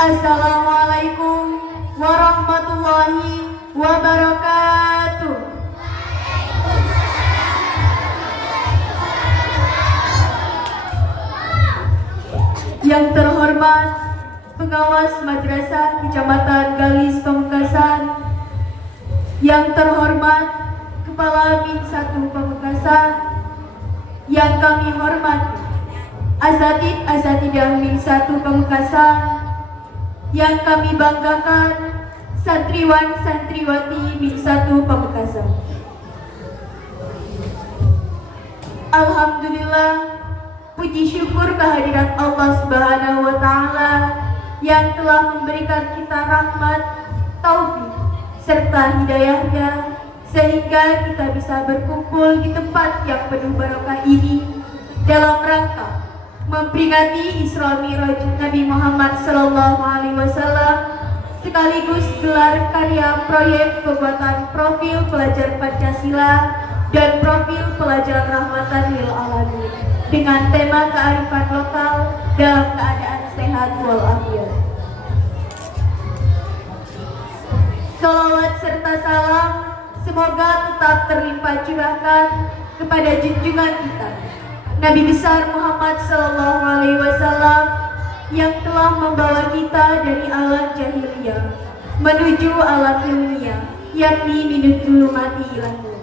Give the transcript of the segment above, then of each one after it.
Assalamualaikum warahmatullahi wabarakatuh. Yang terhormat pengawas Madrasah Kecamatan Galis Pamekasan, yang terhormat Kepala Min 1 Pamekasan, yang kami hormati Asatidah Min 1 Pamekasan, yang kami banggakan santriwan-santriwati Min 1 Pamekasan. Alhamdulillah, puji syukur kehadirat Allah Subhanahu wa Ta'ala yang telah memberikan kita rahmat, taufik, serta hidayahnya, sehingga kita bisa berkumpul di tempat yang penuh barokah ini dalam rangka memperingati Isra Mi'raj Nabi Muhammad SAW, sekaligus gelar karya proyek pembuatan profil pelajar Pancasila dan profil pelajar Rahmatan lil Alamin dengan tema kearifan lokal dalam keadaan sehat walafiat. Salawat serta salam semoga tetap terlimpah curahkan kepada junjungan kita Nabi besar Muhammad SAW yang telah membawa kita dari alam jahiliyah menuju alam ilmiah, yakni minut zulumati ilmu.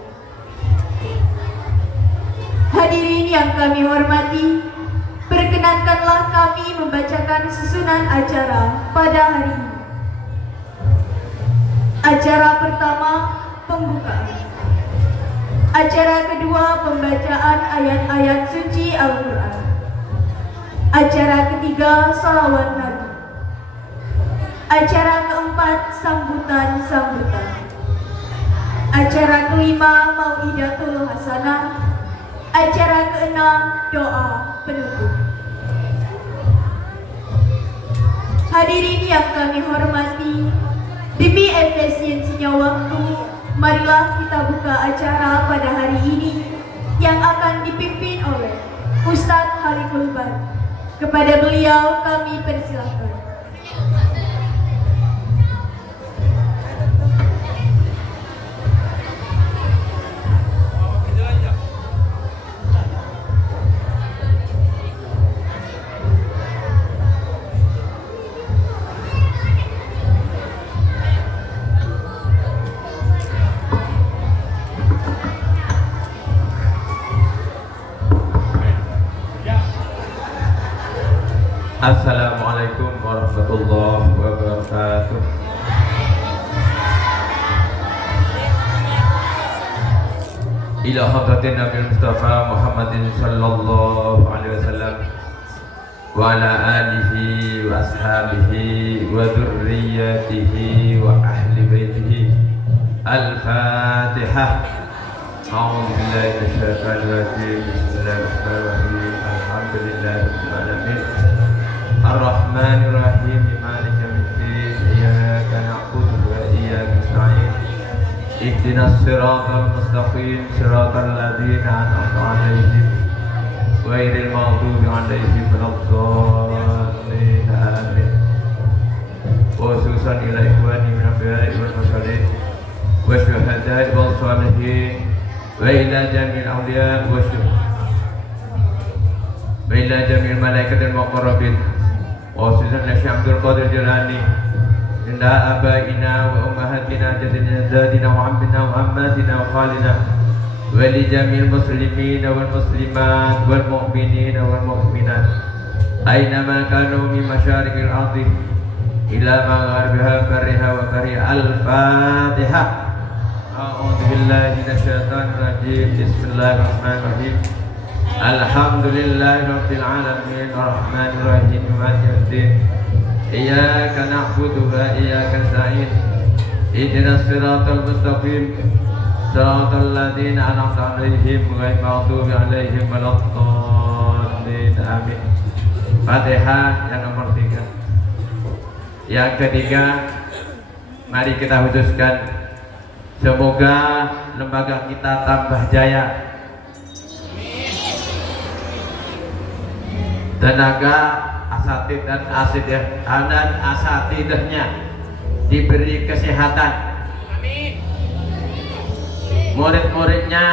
Hadirin yang kami hormati, perkenankanlah kami membacakan susunan acara pada hari ini. Acara pertama, pembukaan. Acara kedua, pembacaan ayat-ayat suci Al-Quran. Acara ketiga, sholawat Nabi. Acara keempat, sambutan-sambutan. Acara kelima, mau'idatul hasanah. Acara keenam, doa penutup. Hadirin yang kami hormati, demi efisiensinya waktu, marilah kita buka acara pada hari ini yang akan dipimpin oleh Ustadz Halikul Bani. Kepada beliau kami persilahkan. Assalamualaikum warahmatullahi wabarakatuh. Ila hadratin Nabi Mustafa Muhammadin sallallahu alaihi wasallam wa ala alihi wa ashabihi wa dhurriyyatihi wa ahli baitihi. Al-Fatihah. A'udzu billahi minasyaitonir rajim. Bismillahirrahmanirrahim. Alhamdulillahirabbil alamin. Ar-Rahmanir Rahim, Maliki yaumiddin, Iyyaka na'budu wa iyyaka nasta'in. Ihdinas siratal mustaqim, siratal ladzina an'amta 'alaihim, ghairil maghdubi 'alaihim waladdallin. Amin. Khususan ila ikhwani min al-anbiya'i wal mursalin wa syuhada'i wal shalihin wa ila jami'il awliya wa ila jami'il malaikatil muqarrabin. Khususan Syekh Abdul Qadir Jilani, inda abaina wa ummahatina jadina wa ammina wa ammatina wa khalina wa li jamil muslimin wal muslimat wal mu'minin wal mu'minat aynama kanu min masyariqil ardi ila magharibiha barriha wa bariha. Al-Fatihah. A'udzu billahi minasyaitonir rajim. Bismillahirrahmanirrahim. Alhamdulillahi rabbil alamin, arrahmanir rahim, maliki yaumiddin. Iyyaka na'budu wa iyyaka nasta'in. Ihdinas siratal mustaqim, siratal ladzina an'amta 'alaihim ghairil maghdubi 'alaihim waladdallin. Amin. Fatihah yang nomor 3. Yang ketiga, mari kita khususkan, semoga lembaga kita tambah jaya, tenaga asatid dan asatidahnya diberi kesehatan. Murid-muridnya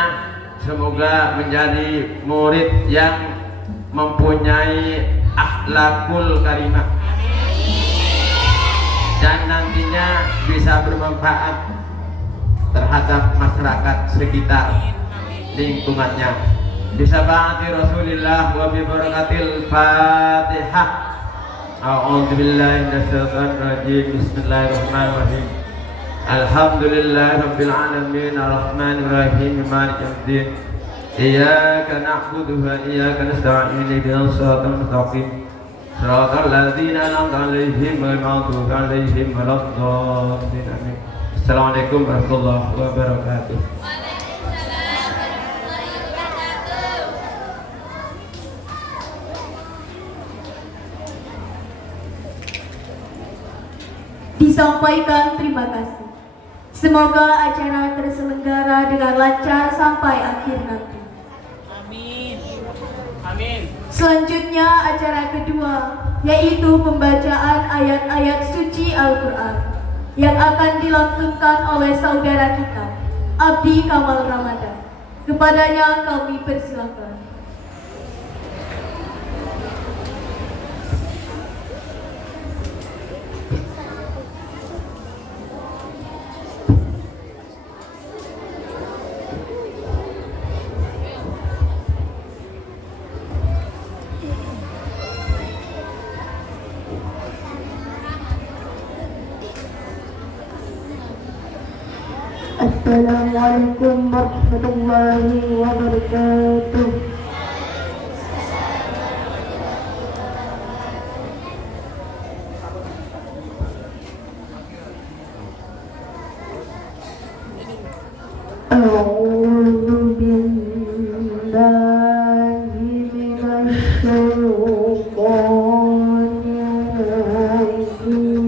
semoga menjadi murid yang mempunyai akhlakul karimah dan nantinya bisa bermanfaat terhadap masyarakat sekitar lingkungannya. Bisabati Rasulillah wa bi barakatil Fatihah. A'udzu billahi minasyaitonir rajim. Bismillahirrahmanirrahim. Alhamdulillahirabbil alamin arrahmanir rahim maliki yaumiddin. Iyyaka na'budu wa iyyaka nasta'in ihdinas siratal mustaqim. Shiratal ladzina an'amta 'alaihim ghairil maghdubi 'alaihim waladdallin. Amin. Assalamualaikum warahmatullahi wabarakatuh. Disampaikan terima kasih. Semoga acara terselenggara dengan lancar sampai akhir nanti. Amin. Amin. Selanjutnya acara kedua, yaitu pembacaan ayat-ayat suci Al-Quran yang akan dilangsungkan oleh saudara kita, Abdi Kamal Ramadan. Kepadanya kami persilakan. Assalamualaikum warahmatullahi wabarakatuh. A'udzu billahi minasy syaithanir rajim.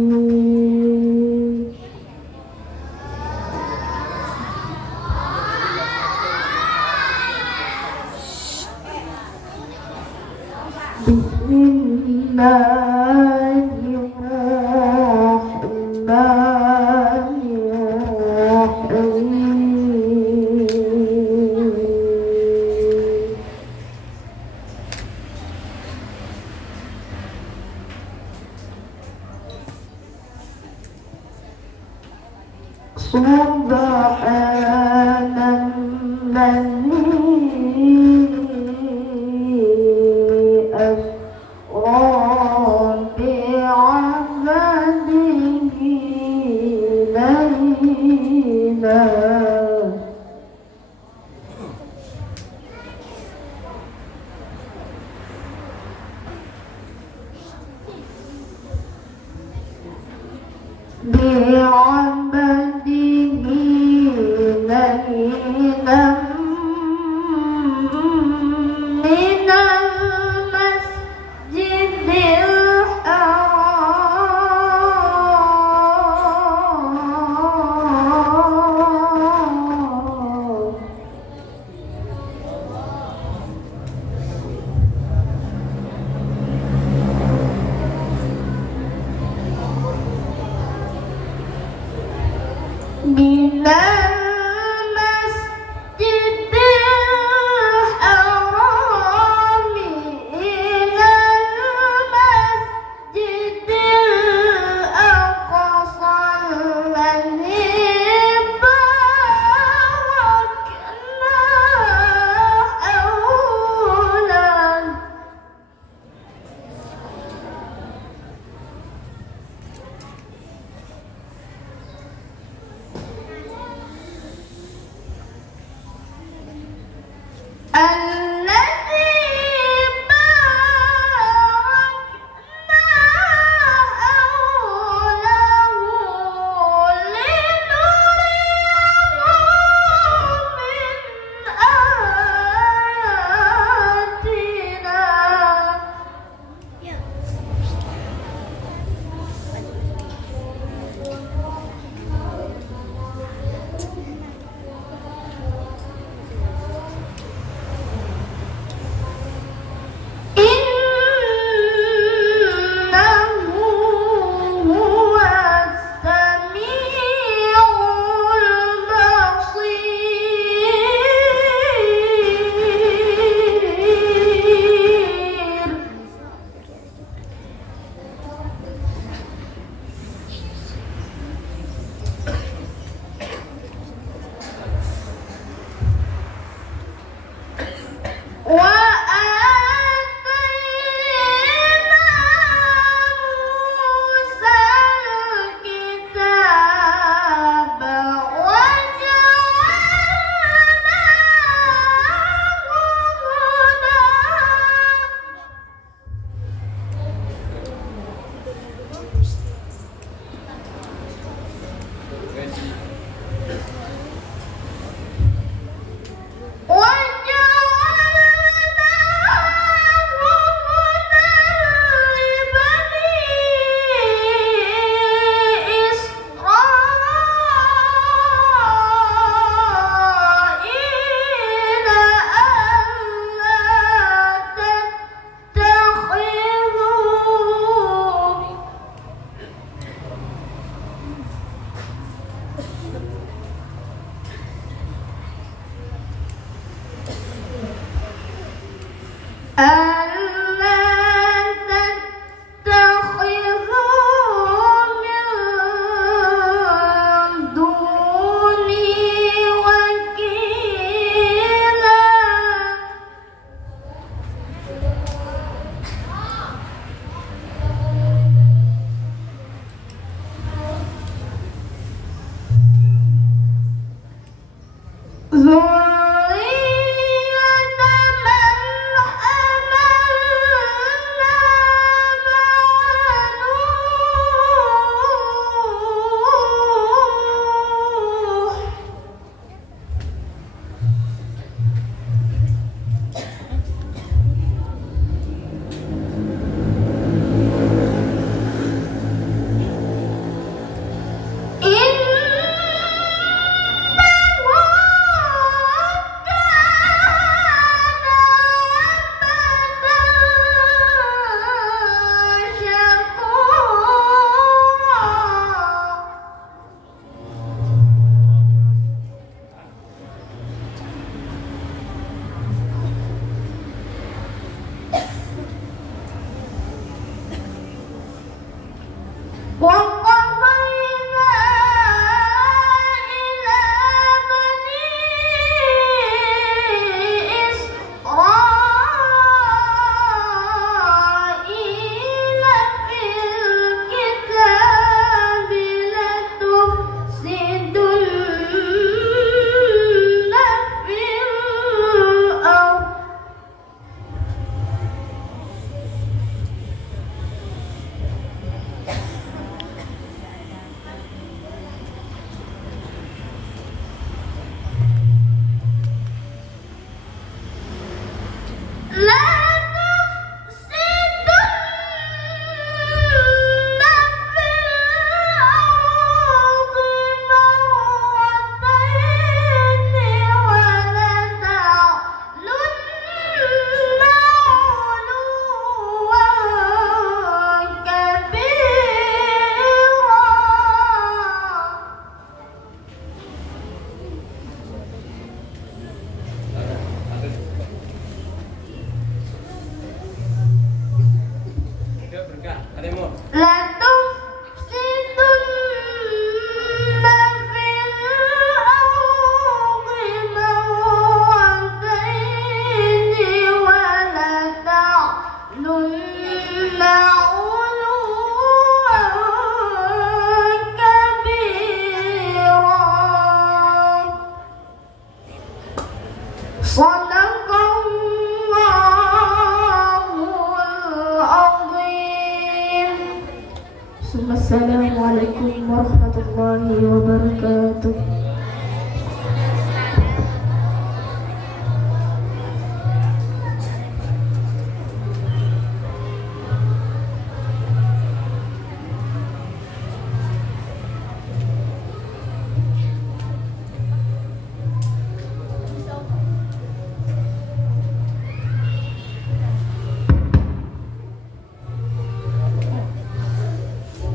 Assalamualaikum warahmatullahi wabarakatuh.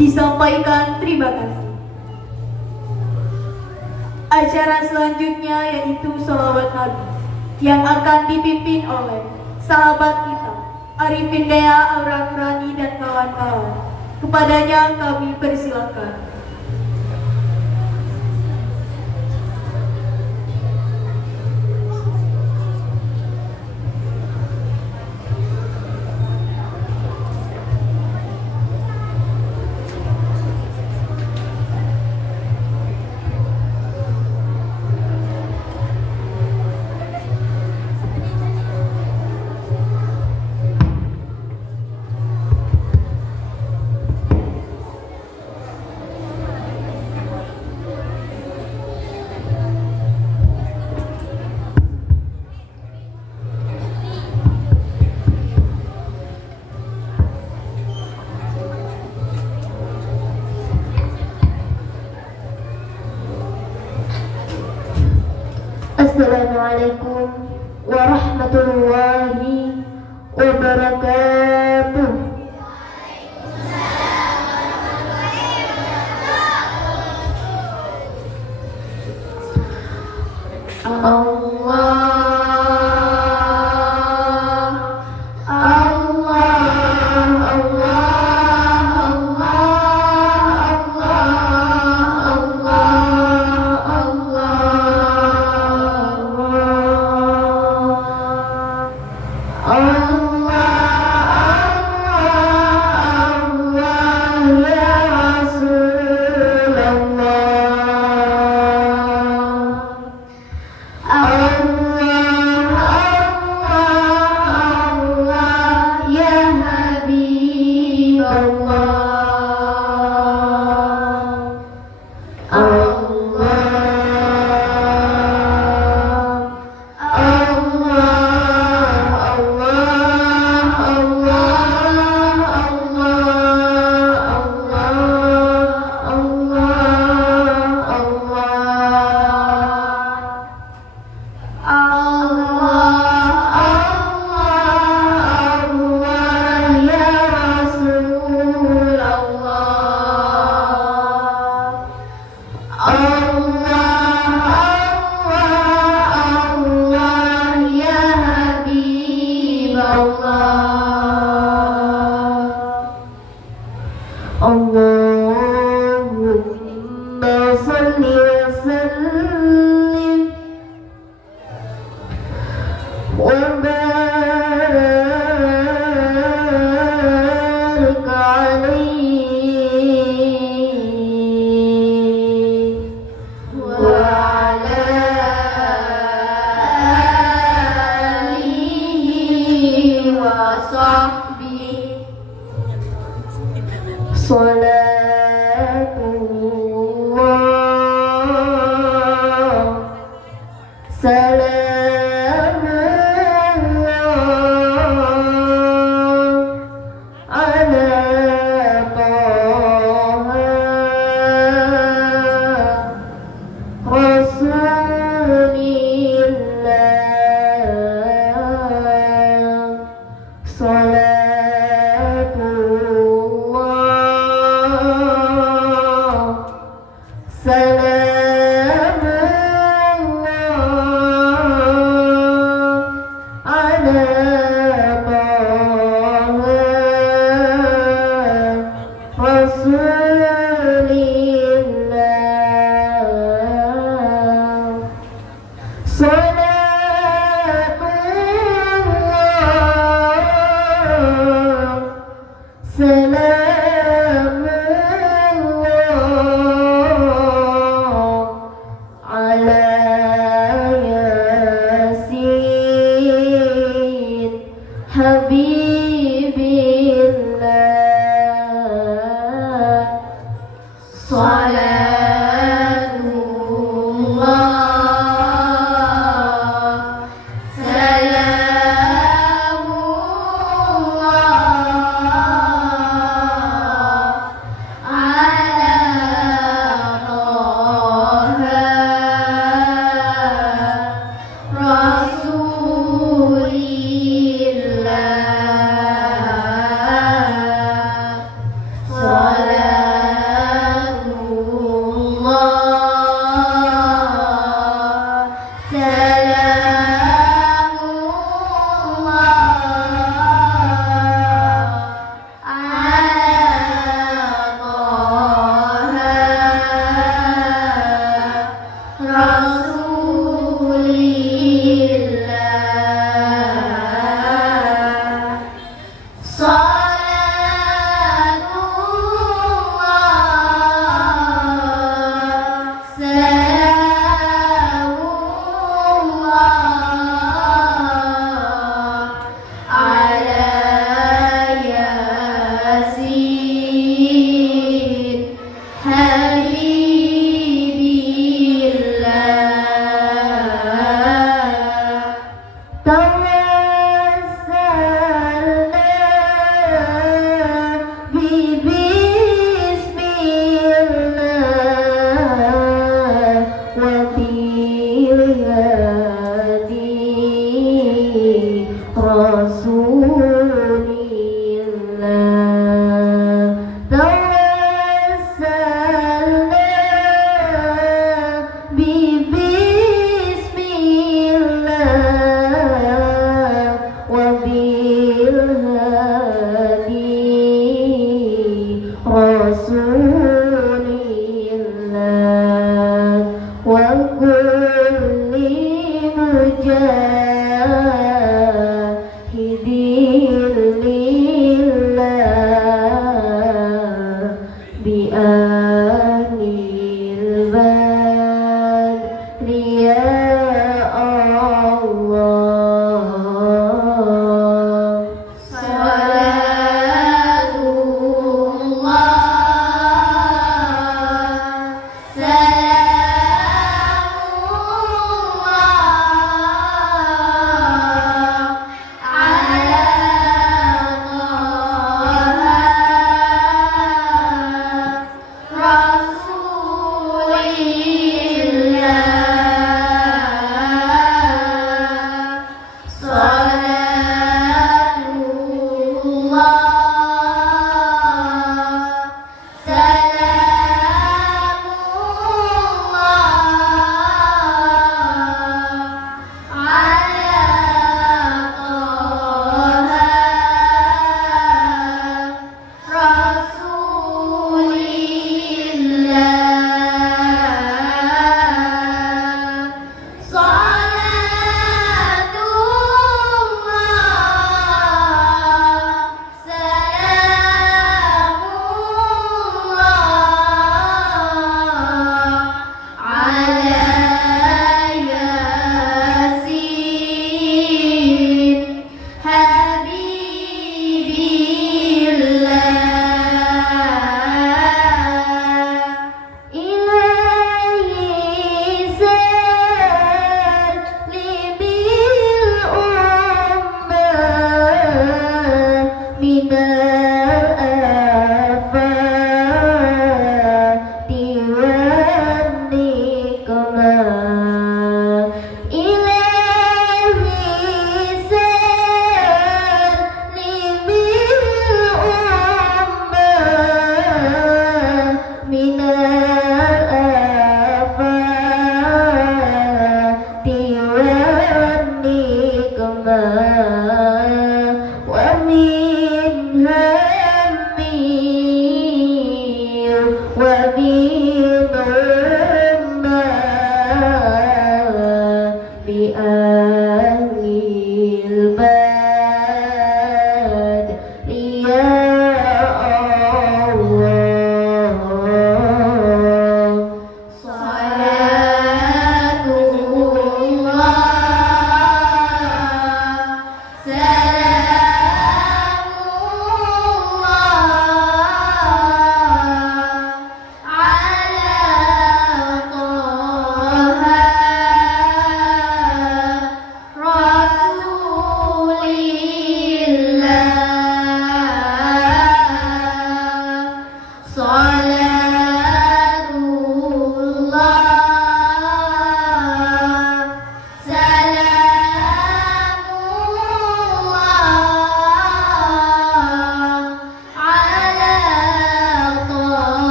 Disampaikan terima kasih. Acara selanjutnya yaitu sholawat Nabi yang akan dipimpin oleh sahabat kita Arifin Dea Aura Nurani dan kawan-kawan. Kepadanya kami persilakan. Assalamualaikum warahmatullahi wabarakatuh. Salatullah Habibillah. Salatullah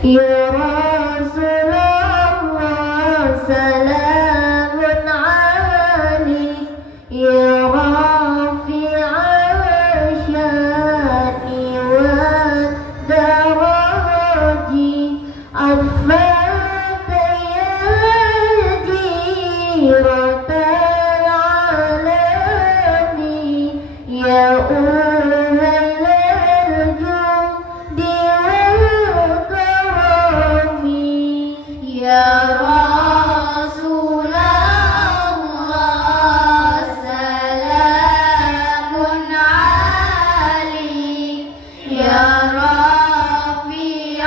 Ya Rasulullah salamun alaik ya rafi'al syani wa daraji afata ya jiratal alami ya Ya Rasulullah salamun alaik ya rafi'al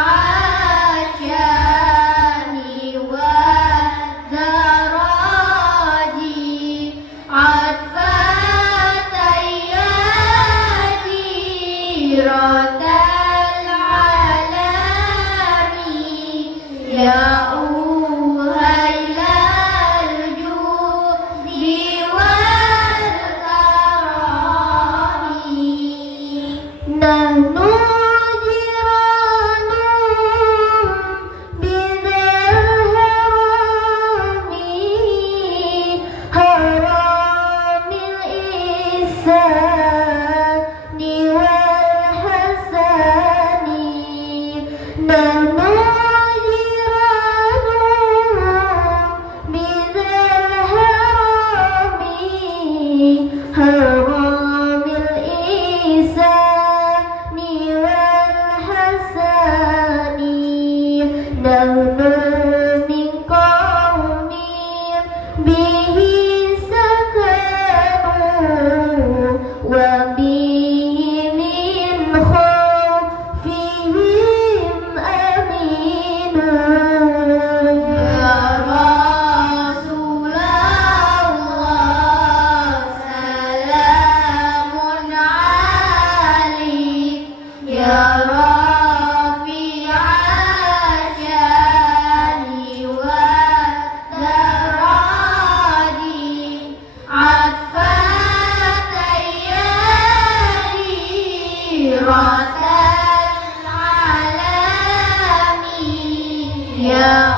syani wa daraji atfata ya jiratal alami ya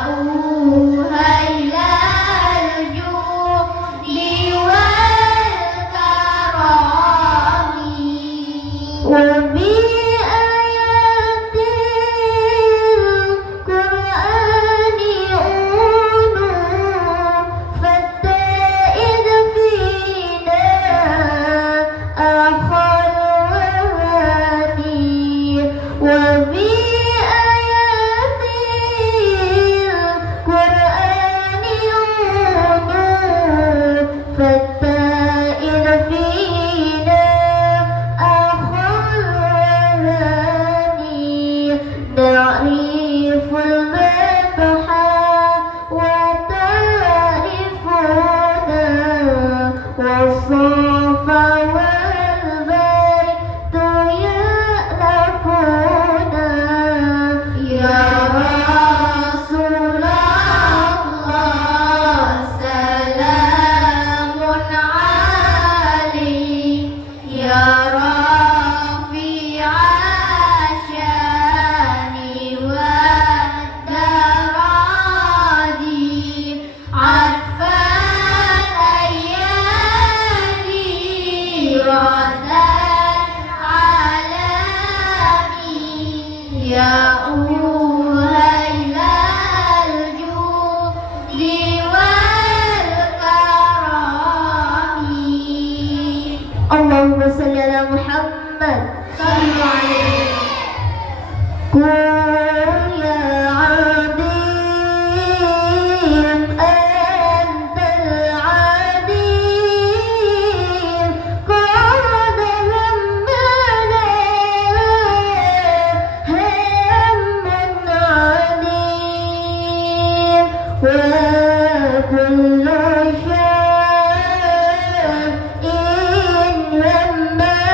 Allahumma salli ala Muhammad sallallahu alaihi wasallam. Ya adim antal adim qad hammana hamman adim wa kullu shay'in hammana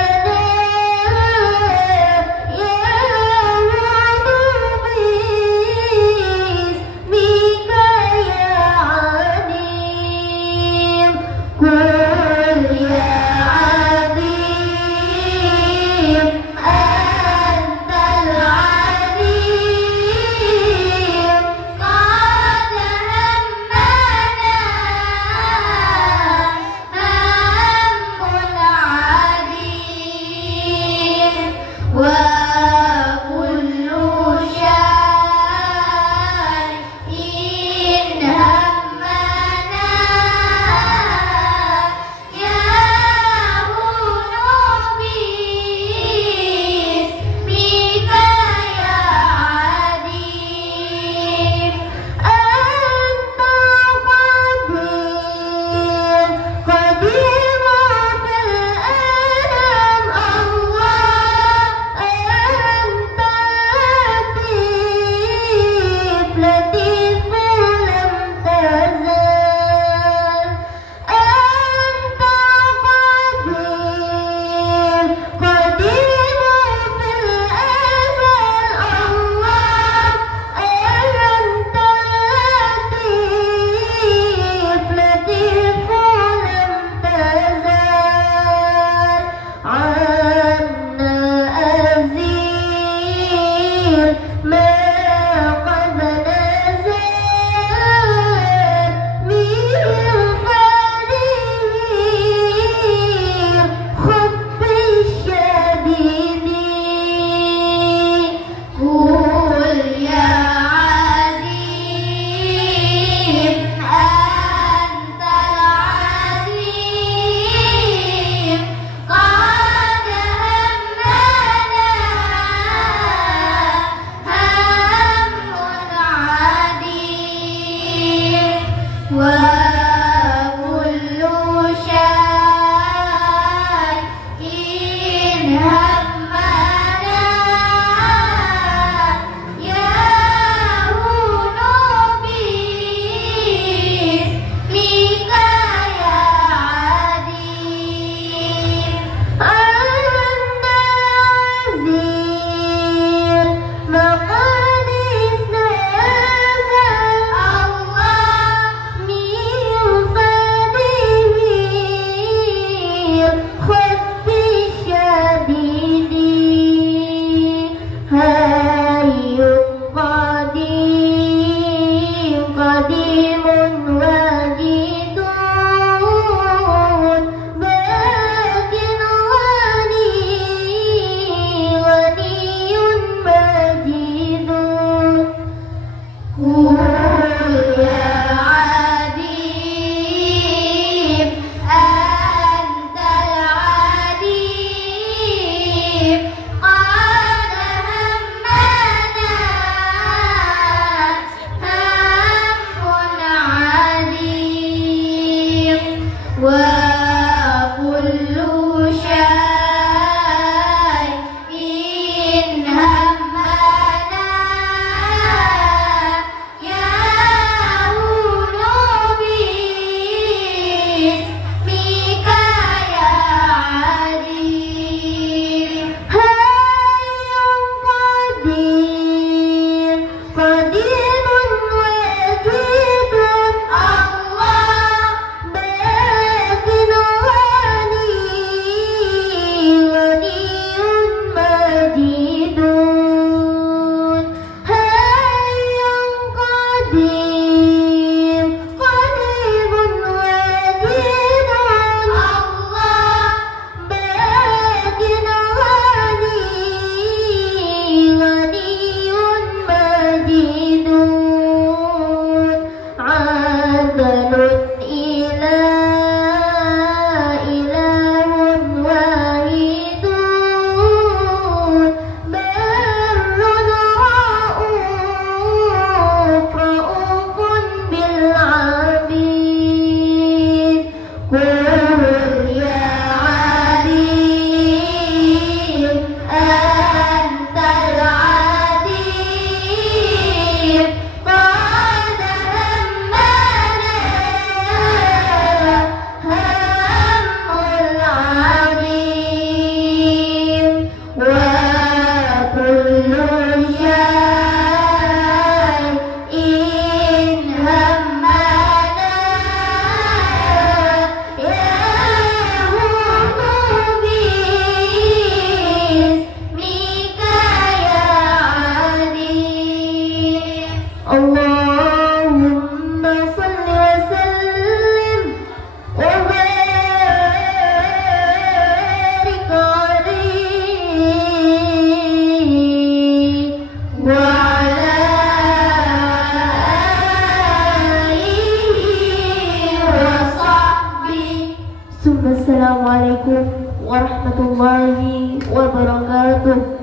warahmatullahi wabarakatuh.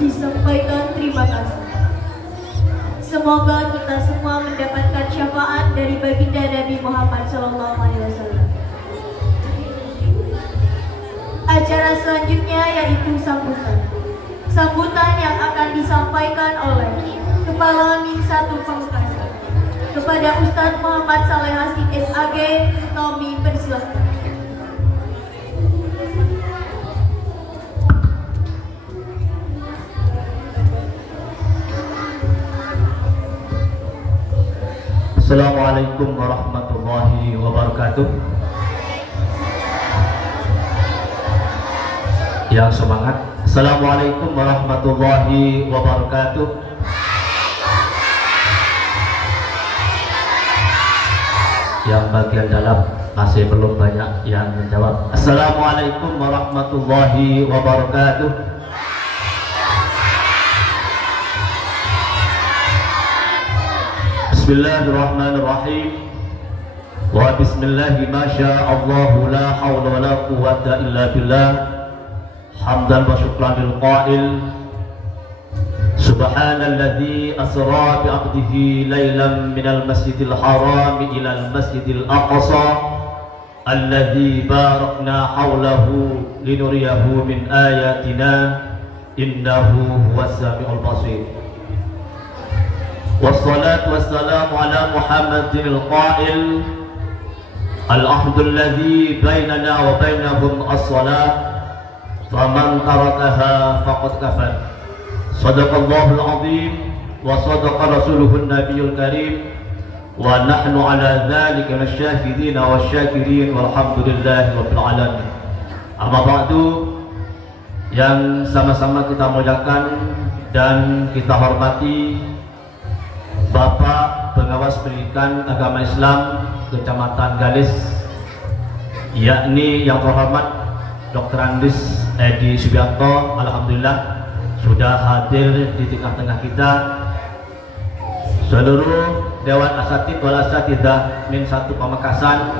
Disampaikan terima kasih. Semoga kita semua mendapatkan syafaat dari baginda Nabi Muhammad SAW. Acara selanjutnya yaitu sambutan. Sambutan yang akan disampaikan oleh Kepala Min 1 Pamekasan kepada Ustadz Muhammad Saleh Hasid SAG. Kami persilakan. Assalamualaikum warahmatullahi wabarakatuh. Yang semangat. Assalamualaikum warahmatullahi wabarakatuh. Yang bagian dalam masih belum banyak yang menjawab. Assalamualaikum warahmatullahi wabarakatuh. Bismillahirrahmanirrahim. Wa bismillahi ma sya'allahu la hawla wa la quwwata illa billah. Hamdan wa syukran lil qa'il. Subhanalladzi asra bi 'abdihi lailan minal masjidil haram ila al masjidil aqsa alladzi barakna hawlahu linuriyahu min ayatina innahu huwas samiul basir. Wassalatu wassalamu ala Muhammadin al-qa'il al-ahdu alladhi bainana wa bainahum as-salat faman tarakaha faqad kafar. Sadaqallahul azim wa sadaqa rasuluhun nabiyul karim wa nahnu ala dhalika minasyahidin wasyakirin walhamdulillahi rabbil alamin. Amma ba'du, yang sama-sama kita muliakan dan kita hormati Bapak Pengawas Pendidikan Agama Islam Kecamatan Galis, yakni yang terhormat Dr. Andis Edi Subianto, alhamdulillah sudah hadir di tengah-tengah kita. Seluruh Dewan Asatid wal Asatidah Min 1 Pamekasan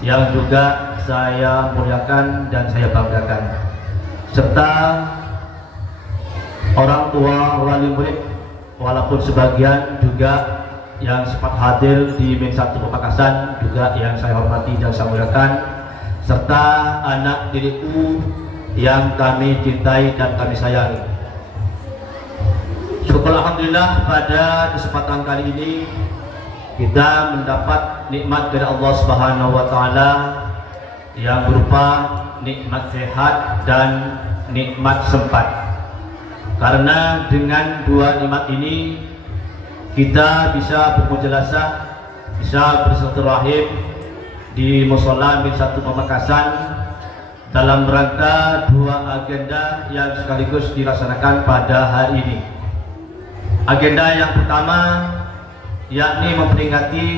yang juga saya muliakan dan saya banggakan, serta orang tua wali murid, walaupun sebagian juga yang sempat hadir di Min 1 Pamekasan juga yang saya hormati dan saya muliakan, serta anak diriku yang kami cintai dan kami sayangi. Syukur alhamdulillah pada kesempatan kali ini kita mendapat nikmat dari Allah Subhanahu wa taala yang berupa nikmat sehat dan nikmat sempat. Karena dengan dua nikmat ini kita bisa bermujalasah, bisa bersilaturahim di Mushola Min 1 Pamekasan dalam rangka dua agenda yang sekaligus dilaksanakan pada hari ini. Agenda yang pertama yakni memperingati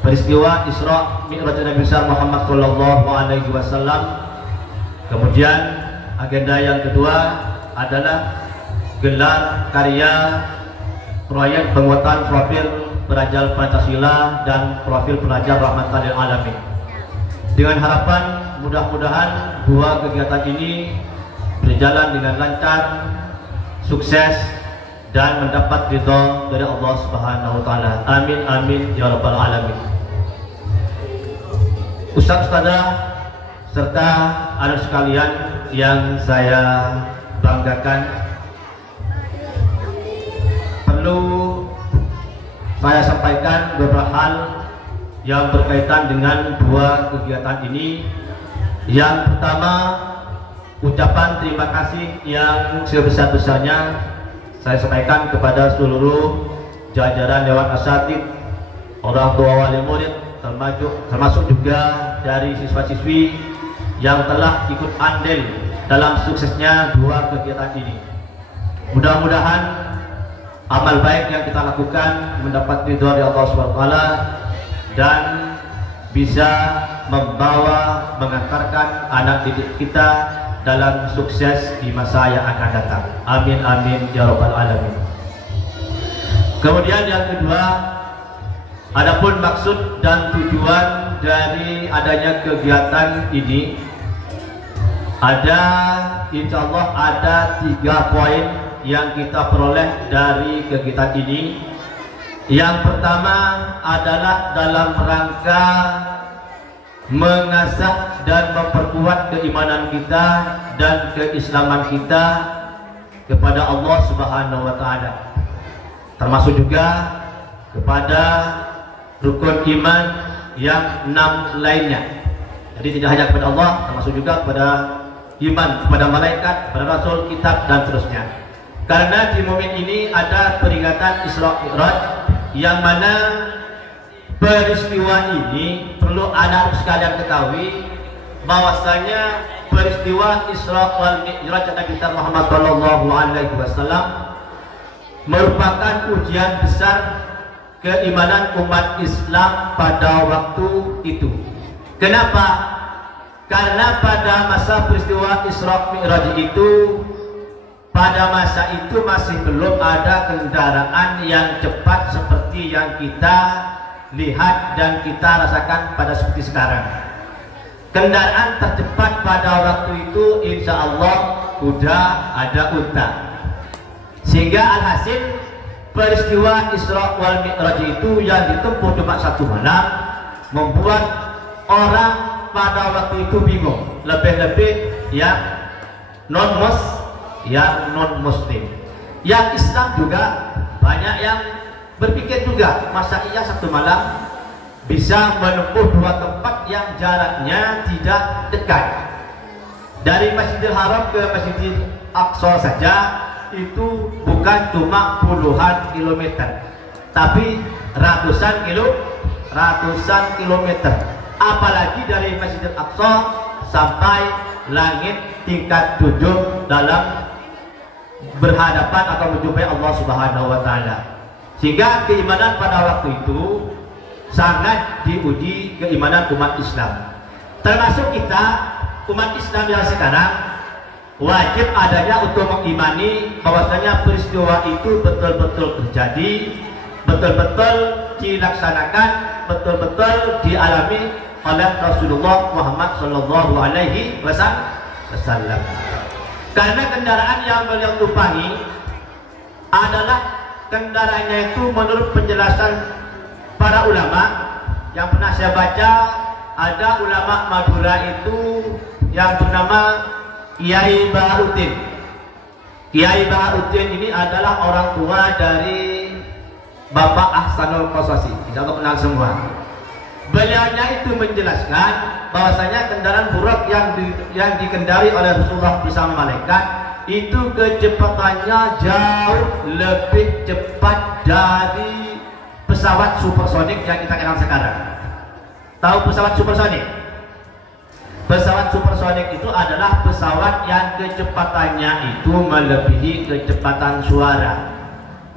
peristiwa Isra Mi'raj Nabi besar Muhammad SAW. Kemudian agenda yang kedua adalah gelar karya proyek penguatan profil pelajar Pancasila dan profil pelajar rahmatan lil alamin. Dengan harapan mudah-mudahan dua kegiatan ini berjalan dengan lancar, sukses dan mendapat ridho dari Allah Subhanahu wa taala. Amin amin ya rabbal alamin. Ustaz-ustazah serta anak sekalian yang saya banggakan, perlu saya sampaikan beberapa hal yang berkaitan dengan dua kegiatan ini. Yang pertama, ucapan terima kasih yang sebesar-besarnya saya sampaikan kepada seluruh jajaran Dewan Asatid, orang tua wali murid, termasuk juga dari siswa-siswi yang telah ikut andil dalam suksesnya dua kegiatan ini. Mudah-mudahan amal baik yang kita lakukan mendapat ridho dari Allah SWT dan bisa membawa, mengantarkan anak didik kita dalam sukses di masa yang akan datang. Amin amin ya rabbal alamin. Kemudian yang kedua, adapun maksud dan tujuan dari adanya kegiatan ini, ada insya Allah ada 3 poin yang kita peroleh dari kegiatan ini. Yang pertama adalah dalam rangka mengasah dan memperkuat keimanan kita dan keislaman kita kepada Allah Subhanahu wa taala. Termasuk juga kepada rukun iman yang 6 lainnya. Jadi tidak hanya kepada Allah, termasuk juga kepada iman kepada malaikat, kepada rasul, kitab dan seterusnya. Karena di momen ini ada peringatan Isra Mi'raj, yang mana peristiwa ini perlu anak sekalian ketahui bahwasanya peristiwa Isra wal Mi'raj Nabi Muhammad SAW merupakan ujian besar keimanan umat Islam pada waktu itu. Kenapa? Karena pada masa peristiwa Isra Mi'raj itu, pada masa itu masih belum ada kendaraan yang cepat seperti yang kita lihat dan kita rasakan pada seperti sekarang. Kendaraan tercepat pada waktu itu insya Allah kuda, ada unta. Sehingga alhasil peristiwa Isra wal Mi'raj itu yang ditempuh cuma 1 malam membuat orang pada waktu itu bingung, lebih-lebih yang non-muslim. Yang Islam juga banyak yang berpikir juga, masa iya 1 malam bisa menempuh 2 tempat yang jaraknya tidak dekat. Dari Masjidil Haram ke Masjidil Aqsa saja itu bukan cuma puluhan kilometer, tapi ratusan kilometer. Apalagi dari Masjidil Aqsa sampai langit tingkat 7 dalam berhadapan atau menjumpai Allah Subhanahu wa taala. Sehingga keimanan pada waktu itu sangat diuji, keimanan umat Islam. Termasuk kita umat Islam yang sekarang wajib adanya untuk mengimani bahwasanya peristiwa itu betul-betul terjadi, betul-betul dilaksanakan, betul-betul dialami oleh Rasulullah Muhammad Sallallahu Alaihi Wasallam. Karena kendaraan yang beliau tumpangi adalah kendaraannya itu menurut penjelasan para ulama yang pernah saya baca, ada ulama Madura itu yang bernama Kiai Baharudin. Kiai Baharudin ini adalah orang tua dari Bapak Ahsanul Qasasi, tidak kenal semua. Beliaunya itu menjelaskan bahwasanya kendaraan buruk yang dikendari oleh Rasulullah bersama malaikat itu kecepatannya jauh lebih cepat dari pesawat supersonik yang kita kenal sekarang. Tahu pesawat supersonik? Pesawat supersonik itu adalah pesawat yang kecepatannya itu melebihi kecepatan suara.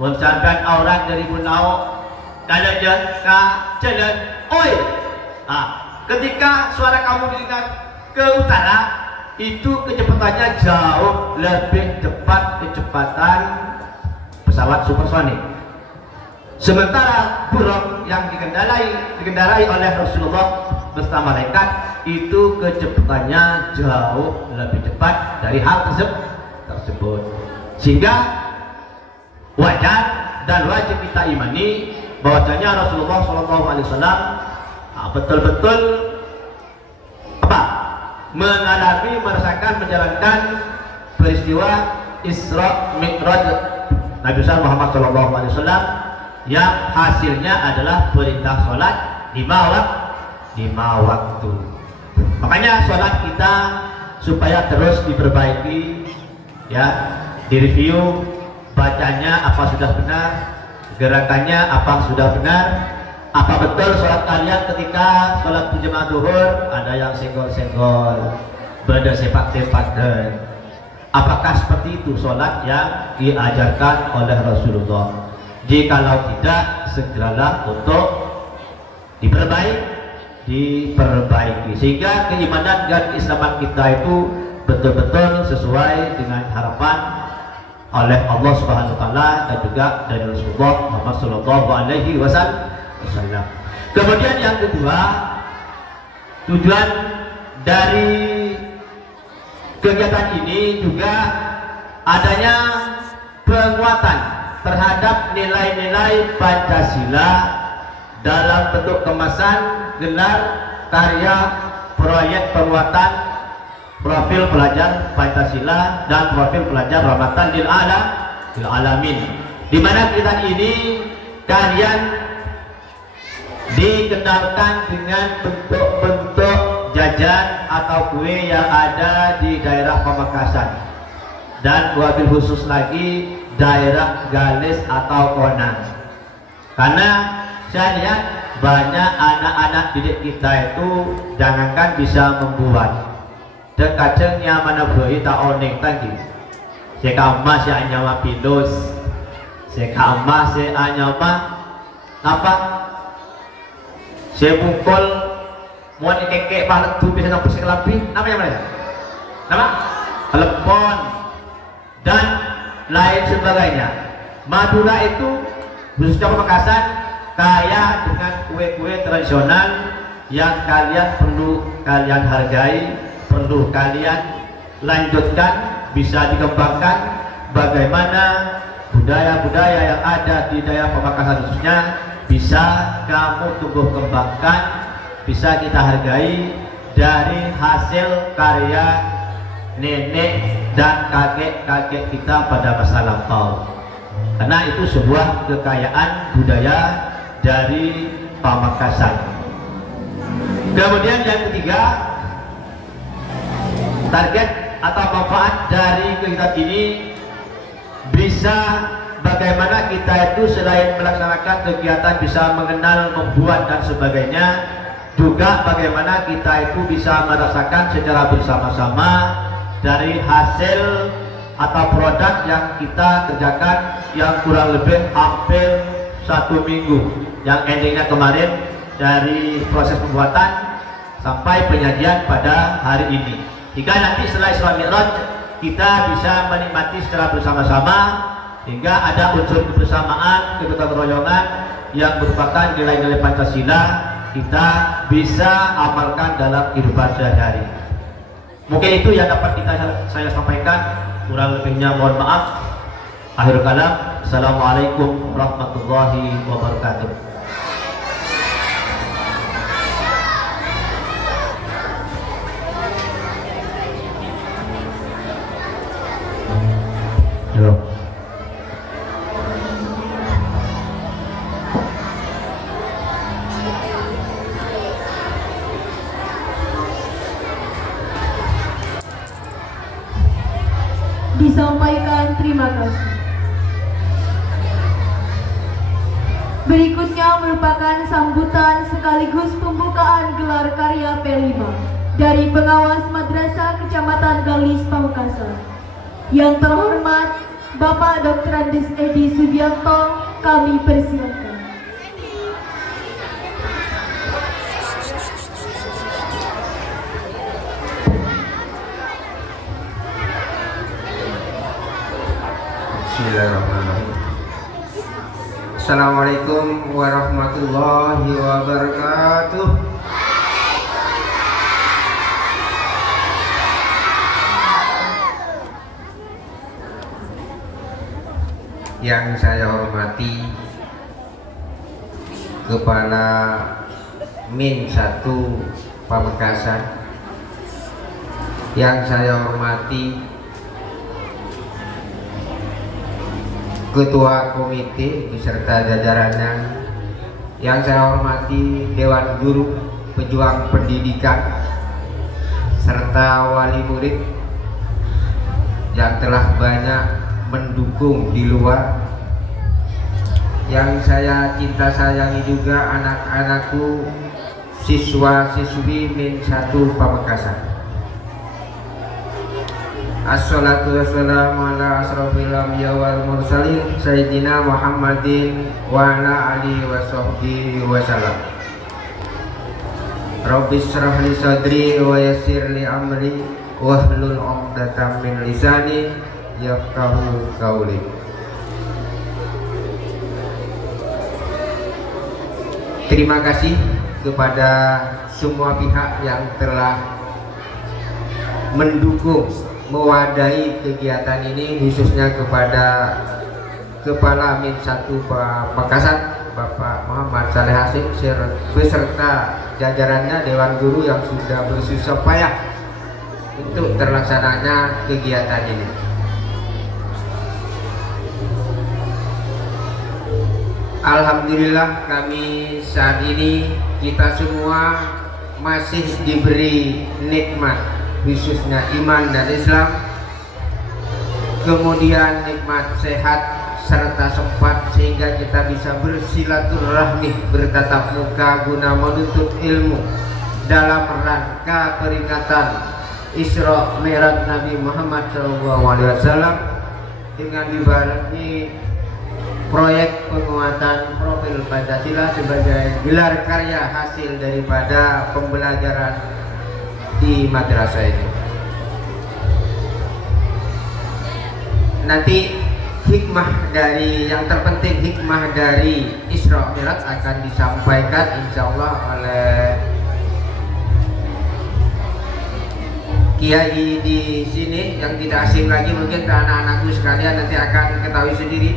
Misalkan orang dari Bunau kalau jalan, oi, ketika suara kamu didengar ke utara, itu kecepatannya jauh lebih cepat kecepatan pesawat supersonik. Sementara buruk yang dikendarai oleh Rasulullah bersama malaikat itu kecepatannya jauh lebih cepat dari hal tersebut. Sehingga wajar dan wajib kita imani bahwasanya Rasulullah SAW betul-betul merasakan menjalankan peristiwa Isra Mi'raj Nabi besar Muhammad SAW yang hasilnya adalah perintah sholat 5 waktu. Makanya sholat kita supaya terus diperbaiki, ya, direview, bacanya apa sudah benar, gerakannya apa sudah benar, Apa betul sholat kalian ketika sholat berjamaah duhur ada yang senggol-senggol, berada sepak-sepak dan apakah seperti itu sholat yang diajarkan oleh Rasulullah? Jikalau tidak, segeralah untuk diperbaiki sehingga keimanan dan keislaman kita itu betul-betul sesuai dengan harapan oleh Allah Subhanahu wa taala dan juga dari Rasulullah Muhammad sallallahu alaihi wasallam. Kemudian yang kedua, tujuan dari kegiatan ini juga adanya penguatan terhadap nilai-nilai Pancasila dalam bentuk kemasan, gelar, karya, proyek penguatan profil pelajar Pancasila dan profil pelajar rahmatan lil alamin, di mana kita ini kalian dikenalkan dengan bentuk-bentuk jajan atau kue yang ada di daerah Pamekasan dan wabil khusus lagi daerah Galis atau Konang, karena saya lihat banyak anak-anak didik kita itu jangankan bisa membuat dan kacengnya mana beri tak oning tadi sekama si anyama pilus sekama si anyama apa sebungkol mau dikekek palet tuh bisa nampak sekelapi namanya mana? Nama? Lepon dan lain sebagainya. Madura itu khususnya Pamekasan kaya dengan kue-kue tradisional yang perlu kalian hargai, perlu kalian lanjutkan, bisa dikembangkan bagaimana budaya-budaya yang ada di daerah Pamekasan khususnya bisa kamu tumbuh kembangkan, bisa kita hargai dari hasil karya nenek dan kakek-kakek kita pada masa lampau, karena itu sebuah kekayaan budaya dari Pamekasan. Kemudian yang ketiga, target atau manfaat dari kegiatan ini bisa bagaimana kita itu selain melaksanakan kegiatan bisa mengenal, membuat dan sebagainya, juga bagaimana kita itu bisa merasakan secara bersama-sama dari hasil atau produk yang kita kerjakan yang kurang lebih hampir 1 minggu, yang endingnya kemarin dari proses pembuatan sampai penyajian pada hari ini, hingga nanti setelah Isra Mi'raj kita bisa menikmati secara bersama-sama hingga ada unsur kebersamaan, kegotong royongan yang merupakan nilai-nilai Pancasila kita bisa amalkan dalam kehidupan sehari-hari. Mungkin itu yang dapat saya sampaikan, kurang lebihnya mohon maaf. Akhirul kalam, assalamualaikum warahmatullahi wabarakatuh. Halo. Disampaikan terima kasih. Berikutnya merupakan sambutan sekaligus pembukaan gelar karya P5 dari pengawas Madrasah Kecamatan Galis Pamekasan. Yang terhormat Bapak Dr. Andes Edi Subianto, kami persilakan. Bismillahirrahmanirrahim. Assalamualaikum warahmatullahi wabarakatuh. Yang saya hormati Kepala Min 1 Pamekasan, yang saya hormati Ketua Komite beserta jajarannya, yang saya hormati Dewan Guru Pejuang Pendidikan serta wali murid yang telah banyak mendukung di luar yang saya cinta sayangi juga anak-anakku, siswa-siswi Min 1 Pamekasan. Assalatu wassalamu ala asrofil anbiya wal mursalin Sayyidina Muhammadin wa ala alihi wa sahbihi wa salam. Rabbi shrah li sadri wa yassir li amri wahlul 'uqdatam min lisani yafqahu qawli. Terima kasih kepada semua pihak yang telah mendukung, mewadahi kegiatan ini, khususnya kepada Kepala Min 1 Pamekasan Bapak Muhammad Saleh Hasim beserta jajarannya, Dewan Guru yang sudah bersusah payah untuk terlaksananya kegiatan ini. Alhamdulillah kami saat ini kita semua masih diberi nikmat, khususnya iman dan Islam, kemudian nikmat sehat serta sempat sehingga kita bisa bersilaturahmi, bertatap muka guna menuntut ilmu dalam rangka peringatan Isra Mi'raj Nabi Muhammad SAW dengan dibarengi proyek penguatan profil Pancasila sebagai gelar karya hasil daripada pembelajaran di madrasah ini. Nanti hikmah dari yang terpenting, hikmah dari Isra Mi'raj akan disampaikan insya Allah oleh kiai di sini yang tidak asing lagi, mungkin anak-anakku sekalian nanti akan ketahui sendiri,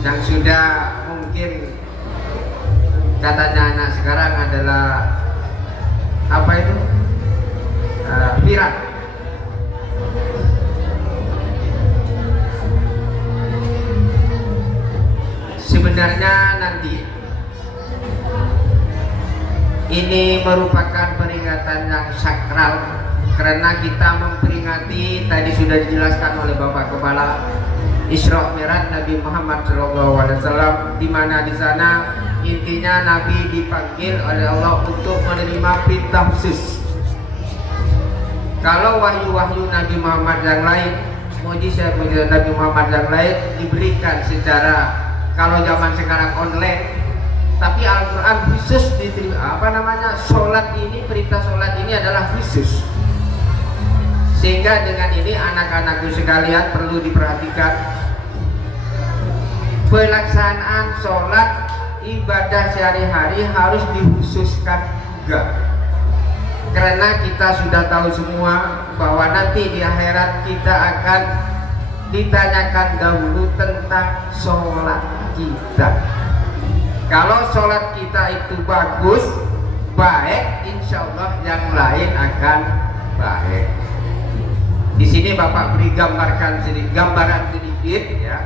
yang sudah mungkin katanya anak sekarang adalah apa itu viral. Sebenarnya nanti ini merupakan peringatan yang sakral karena kita memperingati, tadi sudah dijelaskan oleh Bapak Kepala, Isra Mi'raj Nabi Muhammad SAW, di mana di sana intinya Nabi dipanggil oleh Allah untuk menerima perintah khusus. Kalau wahyu-wahyu Nabi Muhammad yang lain, mujizat Nabi Muhammad yang lain diberikan secara, kalau zaman sekarang online, tapi Al-Quran khusus sholat ini, perintah sholat ini adalah khusus. Sehingga dengan ini anak-anakku sekalian perlu diperhatikan, pelaksanaan sholat ibadah sehari-hari harus dikhususkan juga, karena kita sudah tahu semua bahwa nanti di akhirat kita akan ditanyakan dahulu tentang sholat kita. Kalau sholat kita itu bagus, baik, insya Allah yang lain akan baik. Di sini Bapak beri gambaran sedikit ya,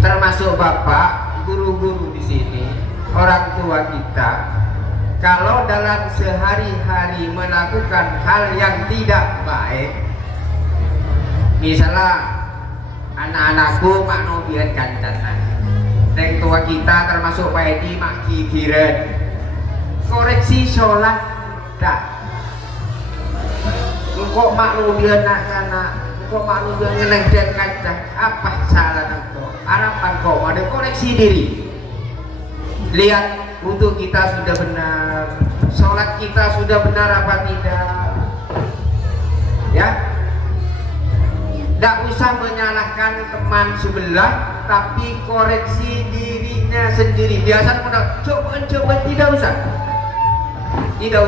termasuk Bapak, guru-guru di sini, orang tua kita, kalau dalam sehari-hari melakukan hal yang tidak baik, misalnya anak-anakku mak nobian kancanan, yang tua kita termasuk Pak Edi mak kikiran, koreksi sholat tak. Kok mak nobian nak kana, kok mak nobian ngelengden kaca, apa salah itu? Harapan kok ada koreksi diri. Lihat untuk kita sudah benar, sholat kita sudah benar apa tidak, ya. Tidak usah menyalahkan teman sebelah, tapi koreksi dirinya sendiri. Biasa coba tidak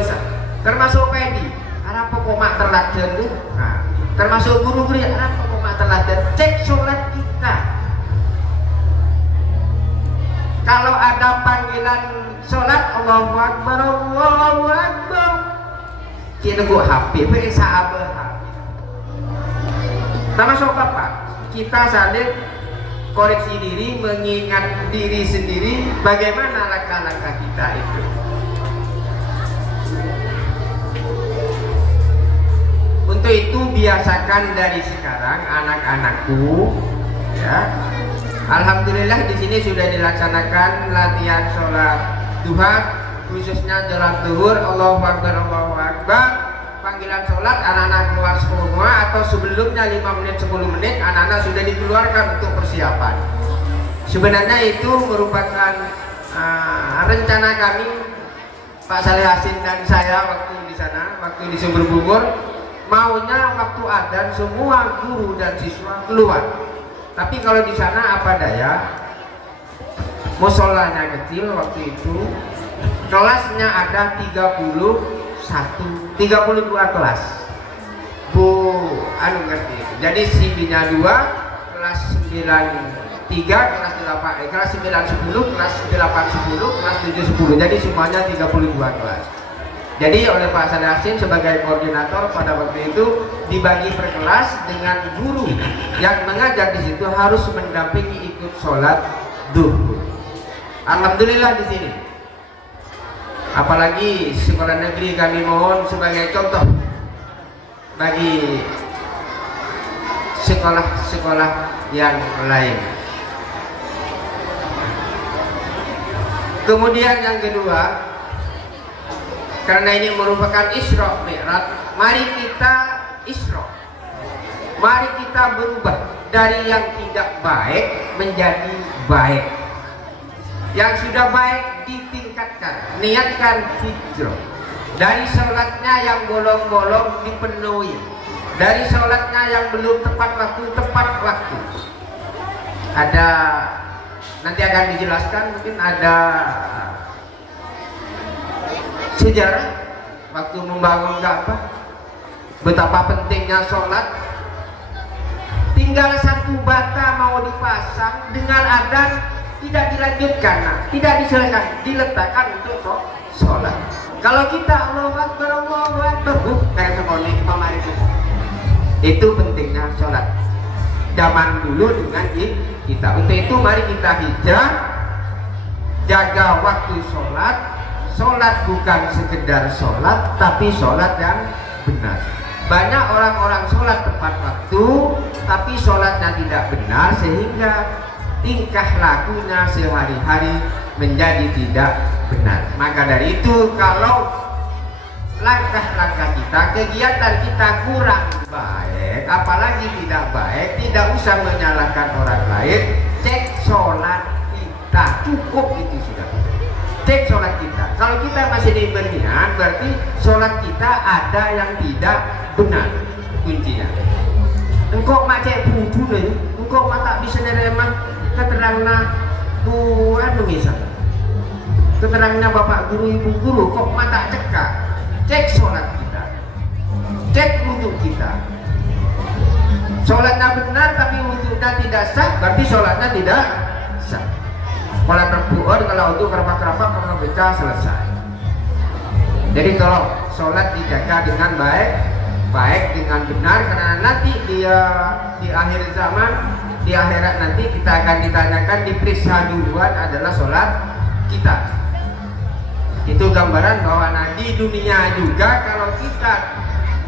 usah, termasuk pedi. Arab pokok terlajar tuh, nah, termasuk guru-guru yang Arab pokok terlajar. Cek sholat kita. Kalau ada panggilan sholat Allahu Akbar, Allahu Akbar, kita gua HP, sahabat. Termasuk Bapak, kita saling koreksi diri, mengingat diri sendiri, bagaimana langkah-langkah kita itu. Untuk itu biasakan dari sekarang anak-anakku Ya. Alhamdulillah di sini sudah dilaksanakan latihan sholat duha, khususnya sholat zuhur. Allahu Akbar, Allahu Akbar. Panggilan sholat anak-anak keluar semua, atau sebelumnya 5 menit 10 menit anak-anak sudah dikeluarkan untuk persiapan. Sebenarnya itu merupakan rencana kami, Pak Saleh Hasin dan saya waktu di sana, waktu di Sumber Bungur, maunya waktu adzan semua guru dan siswa keluar. Tapi kalau di sana apa daya, musolanya kecil waktu itu, kelasnya ada 32 kelas. Bu anu ngerti itu. Jadi CB-nya 2, kelas 93, kelas 8, kelas 9 10, kelas 8 10, kelas 7 10. Jadi semuanya 32 kelas. Jadi oleh Pak Saleh Hasin sebagai koordinator pada waktu itu dibagi per kelas dengan guru yang mengajar di situ harus mendampingi ikut sholat duhur. Alhamdulillah di sini. Apalagi sekolah negeri kami mohon sebagai contoh bagi sekolah-sekolah yang lain. Kemudian yang kedua, karena ini merupakan Isra Mi'raj, mari kita Isra. Mari kita berubah dari yang tidak baik menjadi baik. Yang sudah baik ditingkatkan, niatkan hijrah. Dari sholatnya yang bolong-bolong dipenuhi. Dari sholatnya yang belum tepat waktu. Ada, nanti akan dijelaskan, mungkin ada sejarah waktu membangun Ka'bah, betapa pentingnya sholat. Tinggal satu bata mau dipasang, dengan adzan tidak dilanjutkan, tidak diselesaikan, diletakkan untuk sholat. Kalau kita Allahu Akbar, Allahu Akbar, kayak semuanya Imam itu. Itu pentingnya sholat zaman dulu dengan kita. Untuk itu mari kita hijrah, jaga waktu sholat. Sholat bukan sekedar sholat, tapi sholat yang benar. Banyak orang-orang sholat tepat waktu, tapi sholatnya tidak benar, sehingga tingkah lakunya sehari-hari menjadi tidak benar. Maka dari itu, kalau langkah-langkah kita, kegiatan kita kurang baik, apalagi tidak baik, tidak usah menyalahkan orang lain. Cek sholat kita, cukup itu sudah. Cek sholat kita. Kalau kita masih di berniat, berarti sholat kita ada yang tidak benar. Kuncinya. Engkau macet budu nih, engkau mata bisa nerima keterangan buat misalnya. Keterangannya bapak guru, ibu guru, kok mata cekak. Cek sholat kita, cek wudhu kita. Sholatnya benar tapi wudhunya tidak sah, berarti sholatnya tidak sah. Kalau terbuat, kalau untuk kerapat-kerapat, kalau baca selesai. Jadi kalau sholat dijaga dengan baik dengan benar, karena nanti dia di akhir zaman, di akhirat nanti kita akan ditanyakan, diperiksa duluan adalah sholat kita. Itu gambaran bahwa di dunia juga kalau kita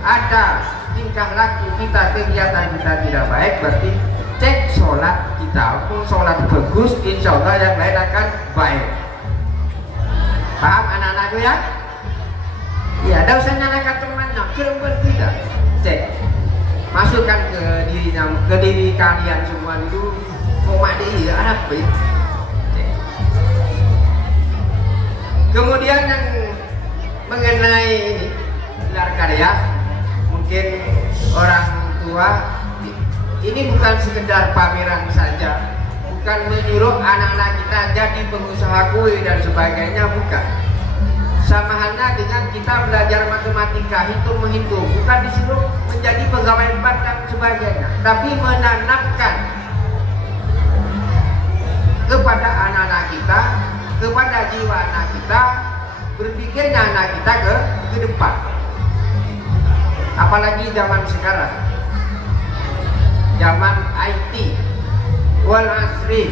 ada tingkah laku kita, kegiatan kita tidak baik, berarti cek sholat kita. Pun sholat bagus, insya Allah yang lain akan baik. Paham anak-anakku ya? Iya, ada usah nyalakan temannya, kira-kira tidak. Cek, masukkan ke diri kalian semua dulu. Mau mati ya, apa itu? Kemudian yang mengenai ini gelar karya, mungkin orang tua ini bukan sekedar pameran saja, bukan menyuruh anak-anak kita jadi pengusaha kue dan sebagainya, bukan. Sama halnya dengan kita belajar matematika, hitung-menghitung, bukan disuruh menjadi pegawai bank dan sebagainya, tapi menanamkan kepada anak-anak kita, kepada jiwa anak kita, berpikirnya anak kita ke depan. Apalagi zaman sekarang, zaman IT, wal asri,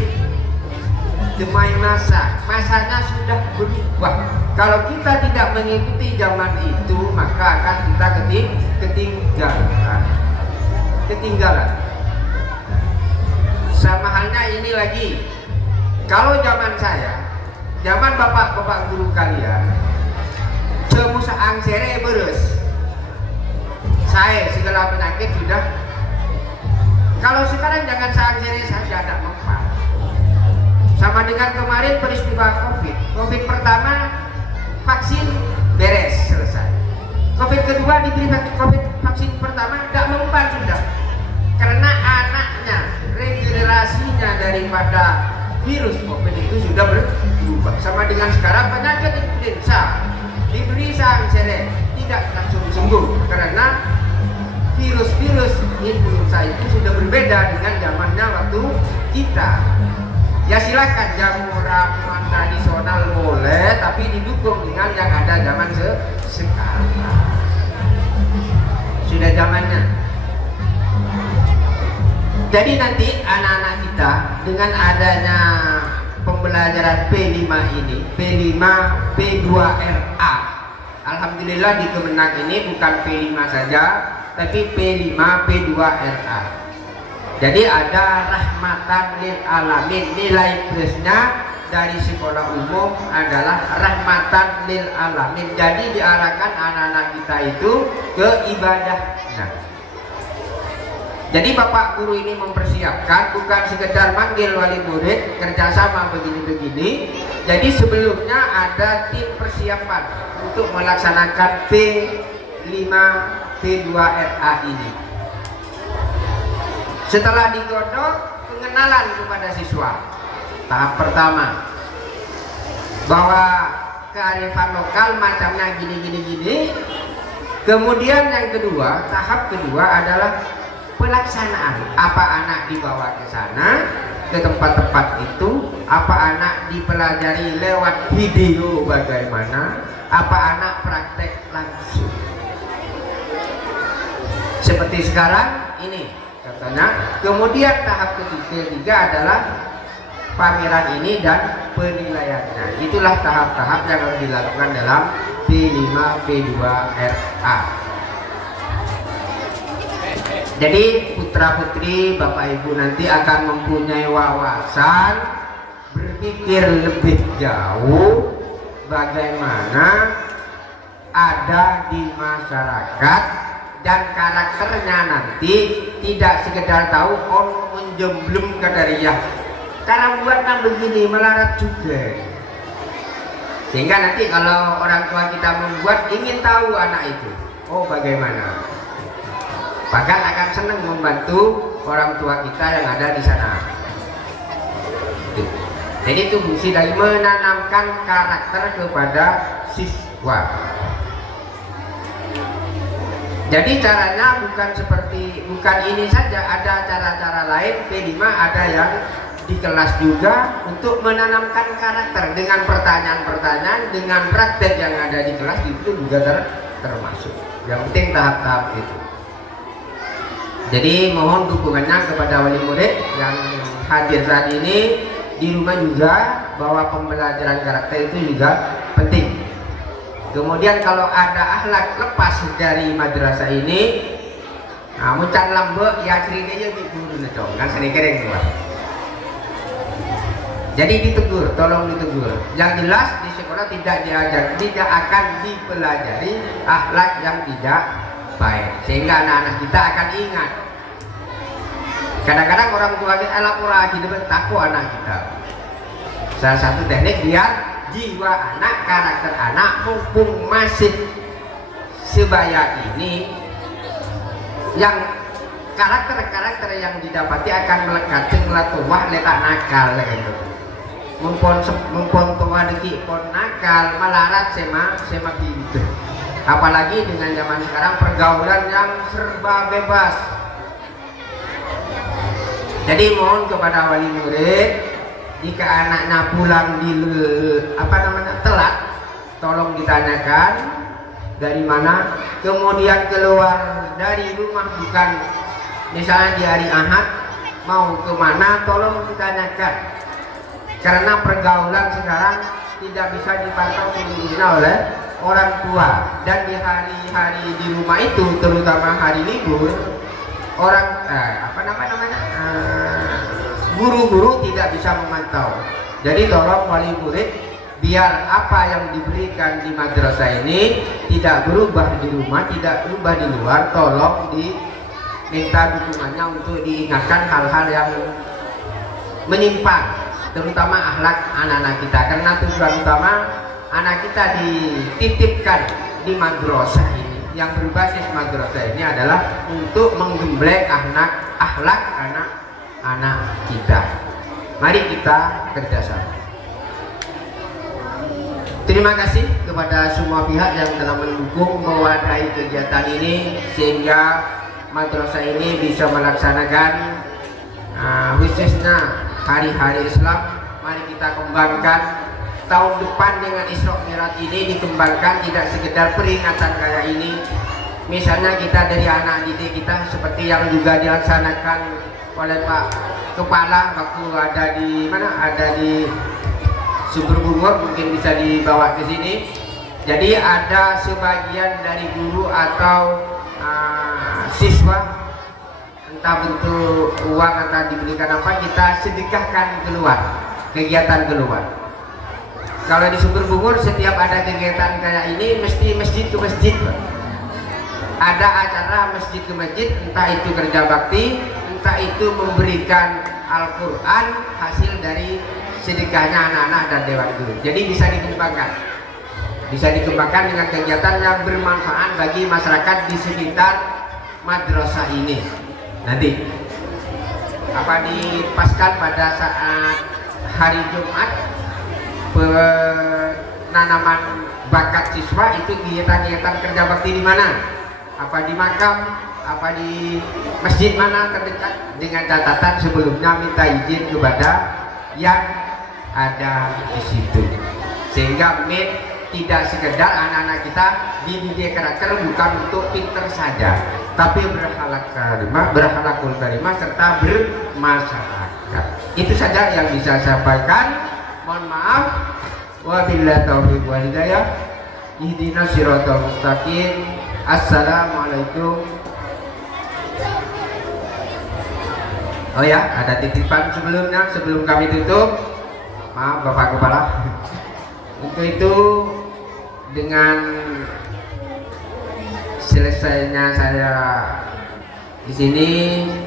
demai masanya sudah berubah. Kalau kita tidak mengikuti zaman itu, maka akan kita ketinggalan. sama halnya ini lagi. Kalau zaman saya, zaman bapak-bapak guru kalian, cemu saang sere beres. Saya segala penyakit sudah. Kalau sekarang jangan saang sere saja, tidak mempan. Sama dengan kemarin peristiwa COVID. COVID pertama vaksin beres selesai. COVID kedua diberi COVID vaksin pertama tidak mempan sudah. Karena anaknya, regenerasinya daripada virus COVID itu sudah berubah. Sama dengan sekarang penyakit influenza diberi saang sere tidak langsung sembuh karena virus-virus influenza itu sudah berbeda dengan zamannya waktu kita. Ya silakan jamu ramuan tradisional boleh, tapi didukung dengan yang ada zaman sekarang. Sudah zamannya. Jadi nanti anak-anak kita dengan adanya pembelajaran P5 ini, P5, P2RA. Alhamdulillah di Kemenang ini bukan P5 saja, tapi P5, P2RA. Jadi ada rahmatan lil alamin, nilai plusnya dari sekolah umum adalah rahmatan lil alamin. Jadi diarahkan anak-anak kita itu ke ibadah. Nah, jadi bapak guru ini mempersiapkan bukan sekedar manggil wali murid kerjasama begini-begini. Jadi sebelumnya ada tim persiapan untuk melaksanakan P5 P2RA ini. Setelah digodok, pengenalan kepada siswa. Tahap pertama, bahwa kearifan lokal macamnya gini. Kemudian yang kedua, tahap kedua adalah pelaksanaan. Apa anak dibawa ke sana, ke tempat-tempat itu, apa anak dipelajari lewat video bagaimana, apa anak praktek langsung. Seperti sekarang ini contohnya. Kemudian tahap ketiga adalah pameran ini dan penilaiannya. Itulah tahap-tahap yang harus dilakukan dalam P5 P2RA. Jadi putra putri bapak ibu nanti akan mempunyai wawasan berpikir lebih jauh bagaimana ada di masyarakat, dan karakternya nanti tidak sekedar tahu menjemblem kadariyah. Cara buatnya begini melarat juga. Sehingga nanti kalau orang tua kita membuat ingin tahu anak itu, oh bagaimana. Bahkan akan senang membantu orang tua kita yang ada di sana. Jadi itu fungsi dari menanamkan karakter kepada siswa. Jadi caranya bukan ini saja, ada cara-cara lain. P5 ada yang di kelas juga untuk menanamkan karakter dengan pertanyaan-pertanyaan, dengan praktek yang ada di kelas itu juga termasuk. Yang penting tahap-tahap itu. Jadi mohon dukungannya kepada wali murid yang hadir saat ini, di rumah juga, bahwa pembelajaran karakter itu juga penting. Kemudian kalau ada akhlak lepas dari madrasah ini, nah muncan lambe ya ceritanya di guru dong, kan sering kering tuh. Jadi ditegur, tolong ditegur. Yang jelas di sekolah tidak diajar, tidak akan dipelajari akhlak yang tidak baik, sehingga anak-anak kita akan ingat. Kadang-kadang orang tua kita lapor aja depan takut anak kita. Salah satu teknik biar jiwa anak, karakter anak mumpung masih sebaya ini, yang karakter-karakter yang didapati akan melekat melatuah letak nakal gitu. Mumpun tua deki pon nakal melarat sema pintu. Apalagi dengan zaman sekarang pergaulan yang serba bebas. Jadi mohon kepada wali murid, jika anaknya pulang di telat, tolong ditanyakan dari mana, kemudian keluar dari rumah bukan misalnya di hari Ahad mau kemana, tolong ditanyakan. Karena pergaulan sekarang tidak bisa dipantau seluruhnya oleh orang tua, dan di hari-hari di rumah itu, terutama hari libur, orang guru-guru tidak bisa memantau. Jadi tolong wali murid, biar apa yang diberikan di madrasah ini tidak berubah di rumah, tidak berubah di luar, tolong diminta dukungannya untuk diingatkan hal-hal yang menyimpang, terutama akhlak anak-anak kita, karena tujuan utama anak kita dititipkan di madrasah ini, yang berbasis madrasah ini adalah untuk menggembleng akhlak anak-anak kita. Mari kita kerjasama. Terima kasih kepada semua pihak yang telah mendukung mewadahi kegiatan ini sehingga madrasah ini bisa melaksanakan khususnya hari-hari Islam. Mari kita kembangkan tahun depan dengan Isra Mi'raj ini, dikembangkan tidak sekedar peringatan kayak ini. Misalnya kita dari anak didik kita seperti yang juga dilaksanakan oleh Pak Kepala waktu ada di mana, ada di Sumber Bungur, mungkin bisa dibawa ke sini. Jadi ada sebagian dari guru atau siswa, entah bentuk uang atau diberikan apa, kita sedekahkan keluar, kegiatan keluar. Kalau di Sumber Bungur setiap ada kegiatan kayak ini mesti masjid ke masjid, ada acara masjid ke masjid, entah itu kerja bakti, entah itu memberikan Al-Quran hasil dari sedekahnya anak-anak dan dewan guru. Jadi bisa dikembangkan dengan kegiatan yang bermanfaat bagi masyarakat di sekitar madrasah ini. Nanti apa dipaskan pada saat hari Jumat, penanaman bakat siswa itu kegiatan-kegiatan kerja bakti di mana? Apa di makam, apa di masjid mana terdekat, dengan catatan sebelumnya minta izin kepada yang ada di situ, sehingga tidak sekedar anak-anak kita dididik karakter bukan untuk pinter saja, tapi berakhlakul karimah serta bermasyarakat. Itu saja yang bisa saya sampaikan. Mohon maaf. Wabillahi taufiq wal hidayah. Ihdinas siratal mustaqim. Assalamualaikum. Oh ya, ada titipan sebelumnya, sebelum kami tutup. Maaf Bapak Kepala. Untuk itu, dengan selesainya saya di sini,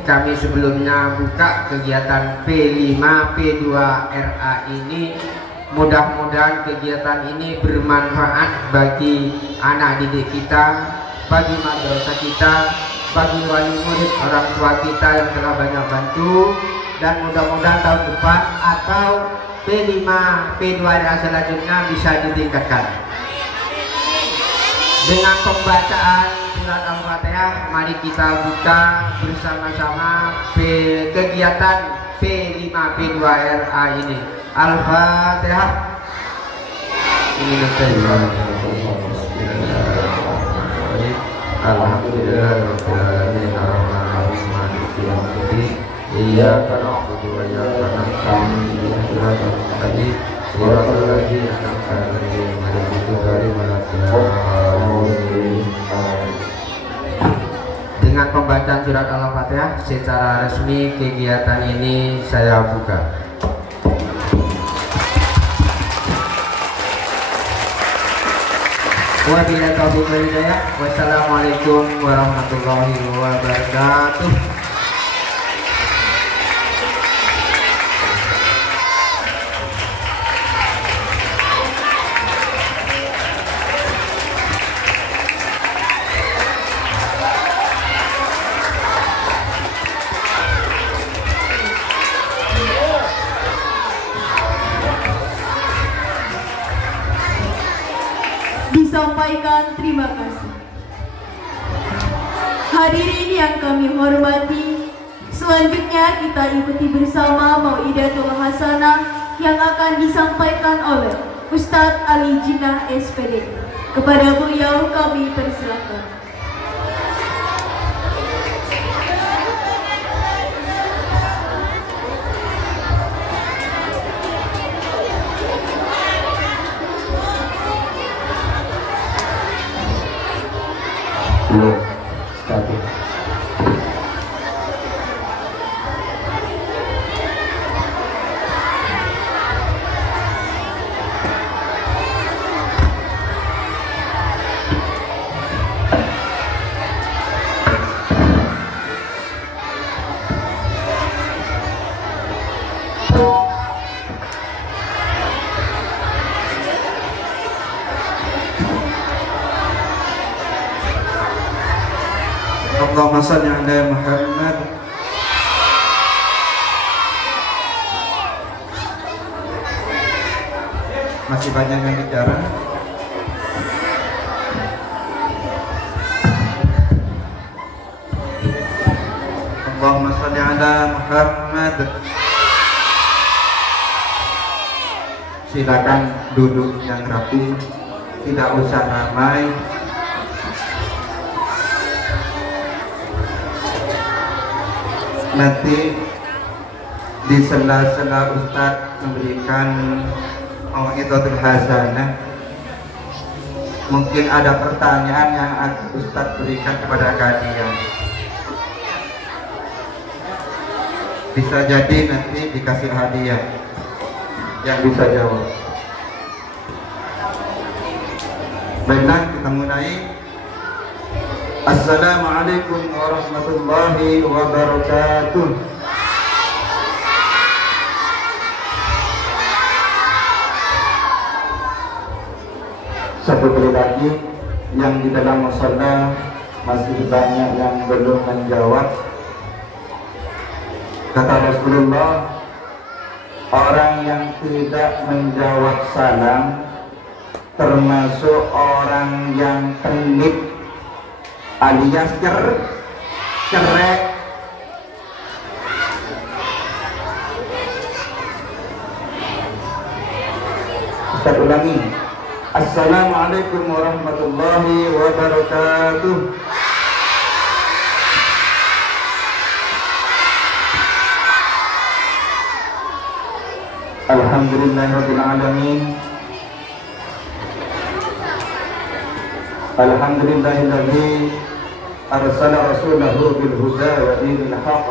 kami sebelumnya buka kegiatan P5 P2RA ini. Mudah-mudahan kegiatan ini bermanfaat bagi anak didik kita, bagi madrasah kita, bagi wali murid, orang tua kita yang telah banyak bantu, dan mudah-mudahan tahun depan atau P5 P2RA selanjutnya bisa ditingkatkan. Dengan pembacaan surat Al-Fatihah, mari kita buka bersama-sama kegiatan P5 P2RA ini. Al-Fatihah. Alhamdulillahirrahmanirrahim. Iyyaka na'budu wa iyyaka nasta'in. Ihdinas siratal ladzina an'amta 'alaihim ghairil maghdubi 'alaihim. Dengan pembacaan surat Al-Fatihah secara resmi kegiatan ini saya buka. Wabillahi taufiq wal hidayah. Wassalamualaikum warahmatullahi wabarakatuh. Disampaikan terima kasih. Hadirin yang kami hormati, selanjutnya kita ikuti bersama Mau'idatul Hasanah yang akan disampaikan oleh Ustadz Ali Jinnah SPD. Kepada beliau kami persilakan. Allahumma shalli ala Muhammad. Masih banyak yang bicara. Allahumma shalli ala Muhammad. Silakan duduk yang rapi, tidak usah ramai. Nanti di sela-sela Ustadz memberikan mau'izatul hasanah, mungkin ada pertanyaan yang Ustadz berikan kepada kalian. Bisa jadi nanti dikasih hadiah yang bisa jawab. Baiklah, kita mulai. Assalamualaikum warahmatullahi wabarakatuh. Satu kali lagi, yang di dalam mushola masih banyak yang belum menjawab. Kata Rasulullah, orang yang tidak menjawab salam termasuk orang yang tenit alias cerek. Ustaz ulangi. Assalamualaikum warahmatullahi wabarakatuh. Alhamdulillahirabbil alamin. Alhamdulillahilladzi arsala rasulahu bil huda wa dinil haqq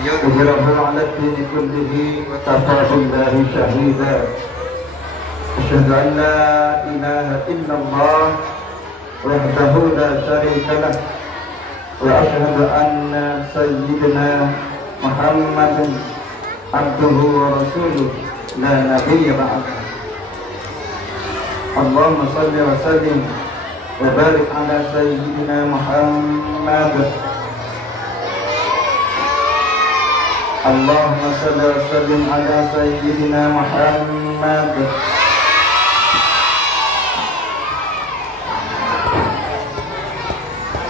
liyudhhirahu 'ala ad-dini kullihi wa kafa billahi shahida. Asyhadu an la ilaha illallah wahdahu la syarika lah wa asyhadu anna sayyidina Muhammadan abduhu wa rasuluh la nabiyya ba'dahu. Allahumma salli wa sallim wa barik ala sayyidina Muhammad. Allahumma salli wa sallim ala sayyidina Muhammad.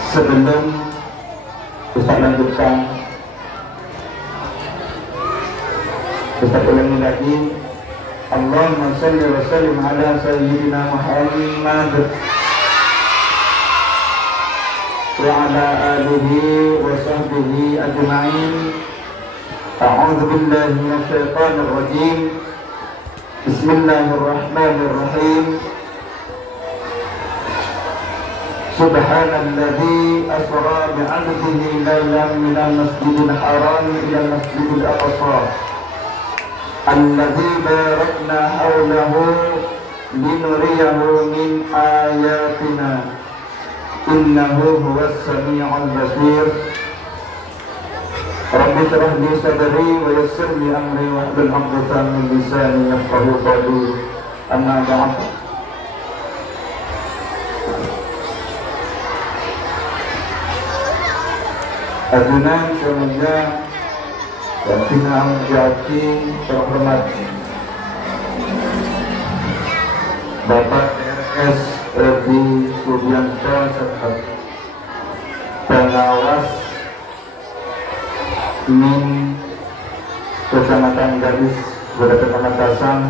Sebelum Ustaz lanjutkan, Ustaz ulangi lagi. Allahumma salli wa sallim ala sayyidina Muhammad wa ala alihi wa sahbihi ajma'in. A'udzu billahi minasy syaithanir rajim. Bismillahirrahmanirrahim. Subhanalladzi asra bi'abdihi laylan minal masjidil haram ila masjidil aqsa alladzi barakna hawlahu linuriyahu min ayatina innahu huwas sami'ul basir. Rabbi shrah li sadri wa yassir li amri wahlul 'uqdatam min lisani yafqahu qawli. Amma ba'd. Ajunan semuanya dan pinang jati terhormat Bapak RS Edi Subianto serta pengawas Min Kecamatan Gadis Beda Pamekasan.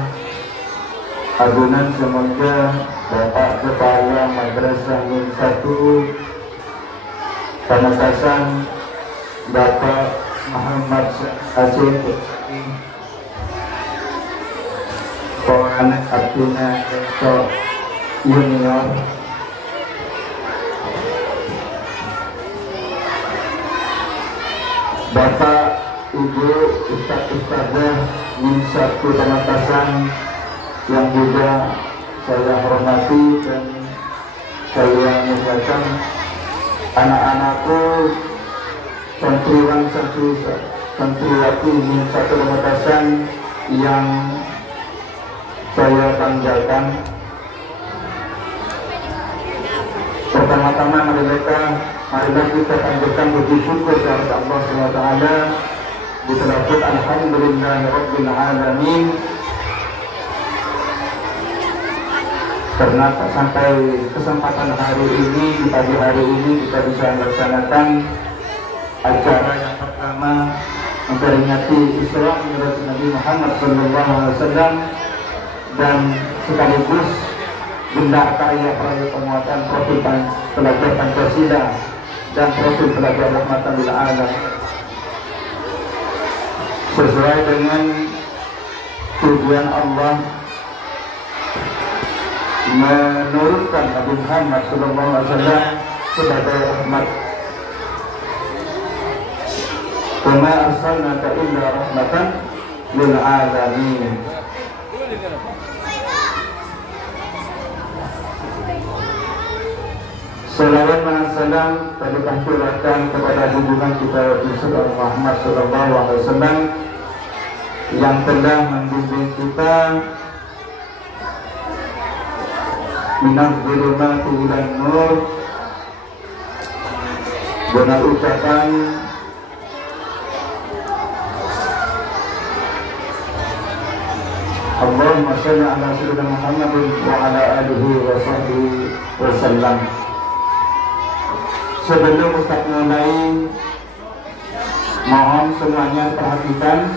Agunan semoga Bapak Kepala Madrasah Min 1 Pamekasan Bapak Muhammad Asyik Koran artinya Ekto Junior, Bapak Ibu Ustaz-Ustazah Min 1 Pamekasan yang juga saya hormati dan saya muliakan, anak-anakku santriwan santriwati Min 1 Pamekasan yang saya banggakan. Pertama-tama marilah marilah kita panjatkan puji syukur kepada Allah SWT. Kita dapat alhamdulillahirabbil alamin. Karena sampai kesempatan hari ini, di pagi hari ini kita bisa melaksanakan acara yang pertama memperingati Isra Mi'raj Nabi Muhammad SAW dan sekaligus benda karya proyek penguatan profil pelajar Pancasila dan profil pelajar rahmatan lil alamin sesuai dengan tujuan Allah menurunkan Nabi Muhammad SAW sebagai rahmat. Kama arsalnaka illa rahmatan lil alamin. Salawat dan salam kita curahkan kepada junjungan kita Rasulullah Muhammad SAW yang telah membimbing kita minaz zulumati ilan nur dengan ucapan Allahumma shalli ala sayyidina Muhammadin wa ala alihi wa sahbihi wa sallam. Sebelum Ustaz mulai, mohon semuanya perhatikan,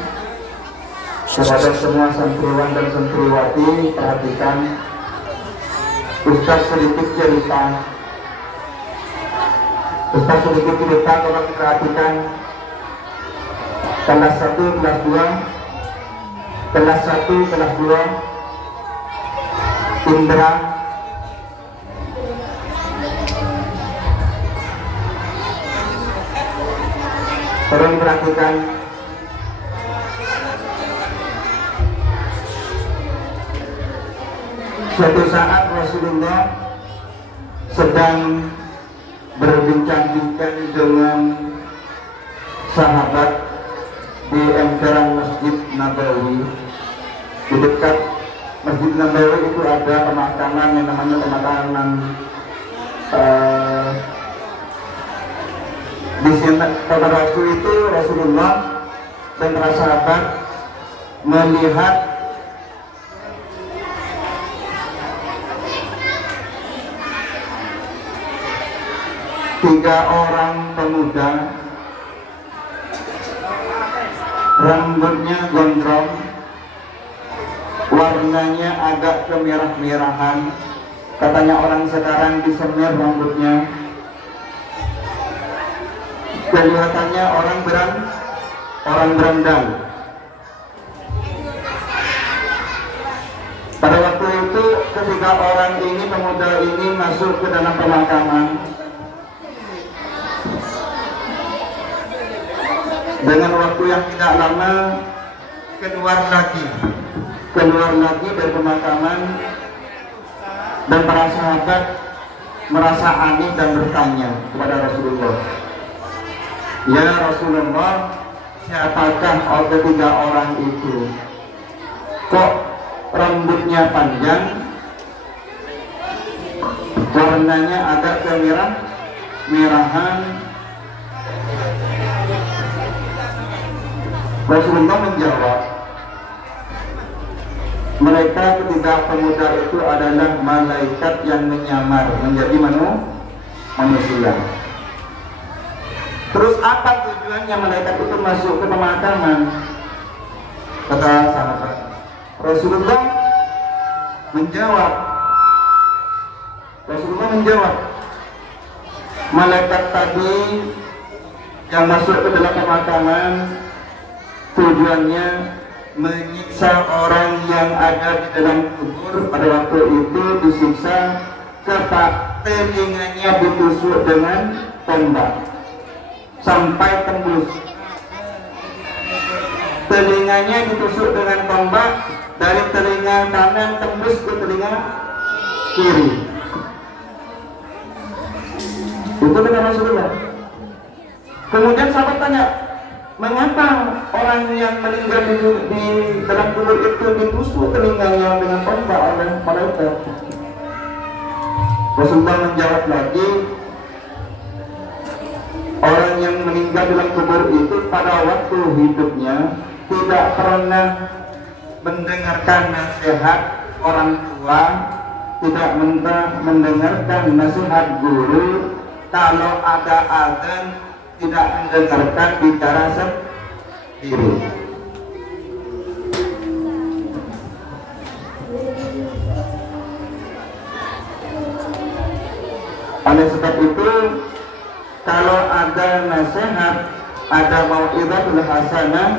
kepada semua santriwan dan santriwati, perhatikan. Ustaz sedikit cerita. Tolong perhatikan. Kelas 1, kelas 2, kelas 1, kelas 2, Indra, tolong perhatikan. Suatu saat Rasulullah sedang berbincang-bincang dengan sahabat di emperan Masjid Nabawi. Di dekat Masjid Nabawi itu ada pemakaman yang namanya pemakaman di sini pada waktu itu Rasulullah dan para sahabat melihat tiga orang pemuda, rambutnya gondrong, warnanya agak kemerah-merahan. Katanya orang sekarang disemir rambutnya. Kelihatannya orang berandal. Pada waktu itu ketika orang ini, pemuda ini masuk ke dalam pemakaman, dengan waktu yang tidak lama keluar lagi dari pemakaman, dan para sahabat merasa aneh dan bertanya kepada Rasulullah, "Ya Rasulullah, siapakah ketiga orang itu? Kok rambutnya panjang, warnanya agak kemerah-merahan?" Rasulullah menjawab, "Mereka ketiga pemuda itu adalah malaikat yang menyamar menjadi manusia." Terus apa tujuannya malaikat itu masuk ke pemakaman? Kata sahabat. Rasulullah menjawab, malaikat tadi yang masuk ke dalam pemakaman tujuannya menyiksa orang yang ada di dalam kubur. Pada waktu itu disiksa, telinganya ditusuk dengan tombak sampai tembus. Telinganya ditusuk dengan tombak dari telinga kanan tembus ke telinga kiri. Itu benar Rasulullah. Kemudian sahabat tanya, mengapa orang yang meninggal di dalam kubur itu ditusuk telinganya dengan tombak oleh malaikat? Rasulullah menjawab lagi, sudah dalam kubur itu pada waktu hidupnya tidak pernah mendengarkan nasihat orang tua, tidak mendengarkan nasihat guru, kalau ada azan tidak mendengarkan bicara sendiri. Oleh sebab itu, kalau ada nasihat, ada mau'izatul hasanah,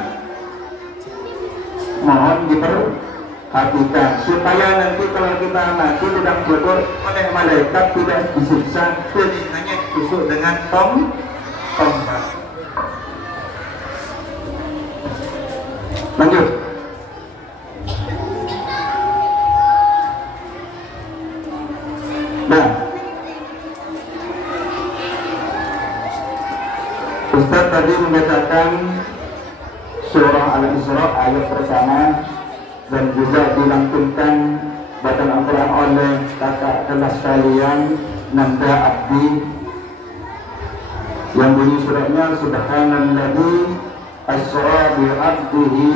mohon diperhatikan supaya nanti kalau kita mati tidak kubur oleh malaikat tidak disiksa, telinganya ditusuk dengan tombak. Lanjut. Nah, Ustaz tadi membacakan surah Al-Isra ayat pertama dan juga dilantunkan bacaan Al-Quran oleh kakak kelas kalian Nanda Abdi yang bunyi suratnya Subhanalladzi asra bi 'abdihi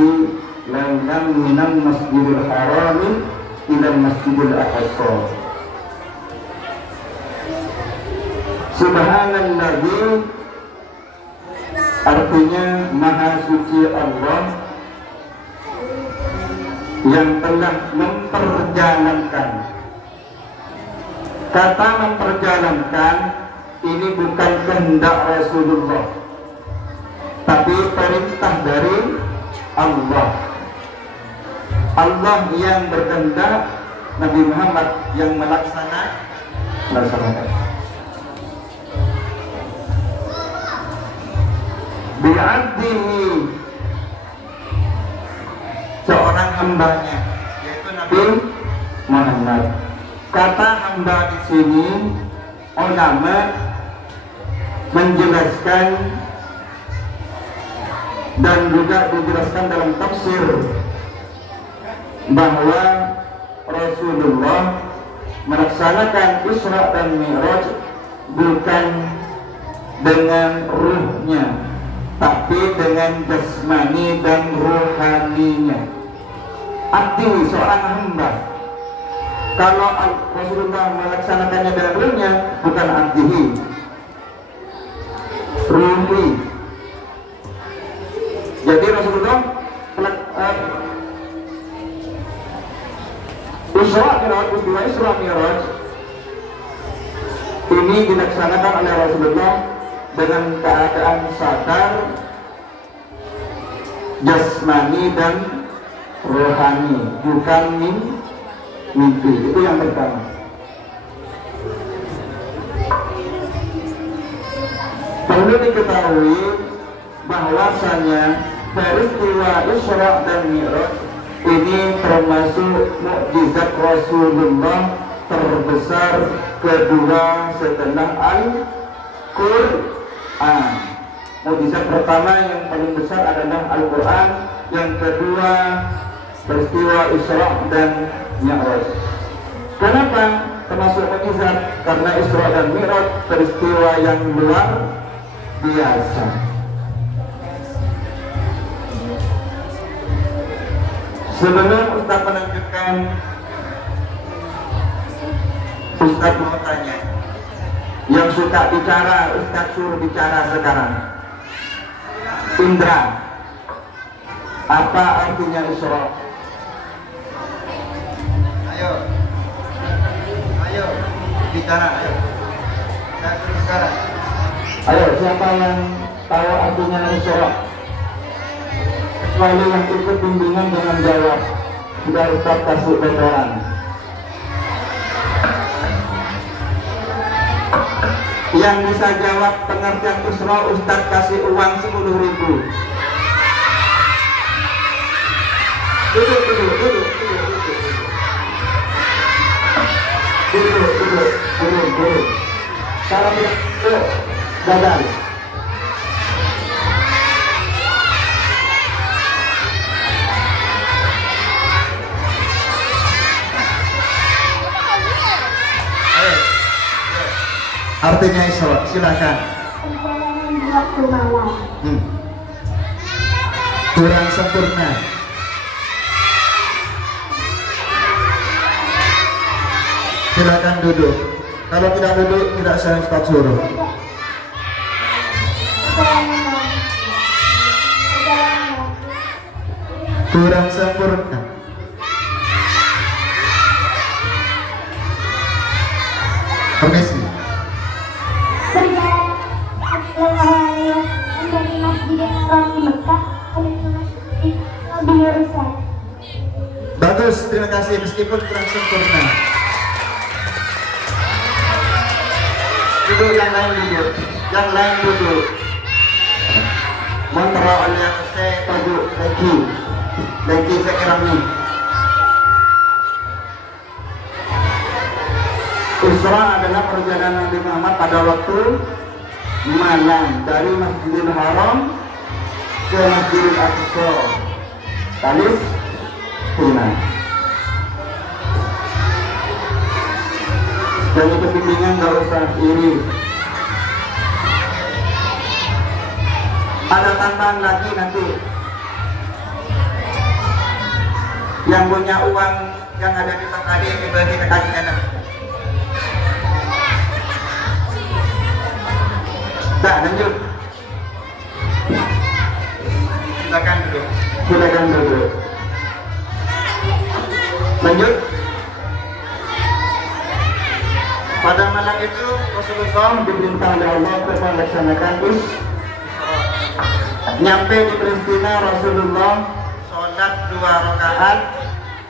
laylan minal masjidil haram ila masjidil aqsa. Subhanalladzi artinya Maha Suci Allah yang telah memperjalankan. Kata memperjalankan ini bukan kehendak Rasulullah, tapi perintah dari Allah. Allah yang berkehendak, Nabi Muhammad yang melaksanakan. Bi'abdihi, seorang hambanya, yaitu Nabi Muhammad. Kata hamba di sini ulama menjelaskan dan juga dijelaskan dalam tafsir bahwa Rasulullah melaksanakan Isra dan Mi'raj bukan dengan ruhnya, tapi dengan jasmani dan rohaninya. Abdi, seorang hamba. Kalau Rasulullah melaksanakannya dengan ruhnya, bukan abdihi, ruhi. Jadi Rasulullah peristiwa Isra Mi'raj ini dilaksanakan oleh Rasulullah dengan keadaan sadar, jasmani dan rohani, bukan mimpi. Itu yang pertama. Perlu diketahui bahwasanya peristiwa Isra dan Mi'raj ini termasuk mukjizat Rasulullah terbesar kedua setelah Al-Quran. Mukjizat pertama yang paling besar adalah Al-Quran, yang kedua peristiwa Isra dan Mi'raj. Kenapa termasuk mukjizat? Karena Isra dan Mi'raj peristiwa yang luar biasa. Sebelum Ustaz melanjutkan, Ustaz mau tanya, yang suka bicara Ustaz suruh bicara sekarang. Indra, apa artinya Isra? Ayo bicara, ayo. Saya suruh bicara. Ayo, siapa yang tahu artinya Isra? Kecuali yang ikut bimbingan dengan jawab. Sudah Ustaz kasih bocoran. Yang bisa jawab pengertian Isra, Ustaz kasih uang 10.000. Duduk. Kalau tidak gagal. Artinya Isra, silakan. waktu malam. Kurang sempurna. Silakan duduk. Kalau tidak duduk, tidak saya stop suruh. Kurang sempurna. Permisi. Dari Masjidil Haram di Mekah ke Masjid Nabi Yerusalem. Bagus, terima kasih meskipun kurang sempurna. Duduk, yang lain duduk. Yang lain duduk. Mantra oleh saya duduk lagi sekarang ni. Isra adalah perjalanan Nabi Muhammad pada waktu malam dari Masjidil Haram ke Masjidil Aqsa. Palestina. Jadi kebimbingan gak usah iri. Ada tambahan lagi nanti. Yang punya uang yang ada di tas tadi dibagi ke kaki kanan. Dah, lanjut. Silakan duduk. Silakan duduk. Lanjut. Pada malam itu Rasulullah diperintah oleh Allah untuk melaksanakan nyampe di Palestina. Rasulullah sholat 2 rakaat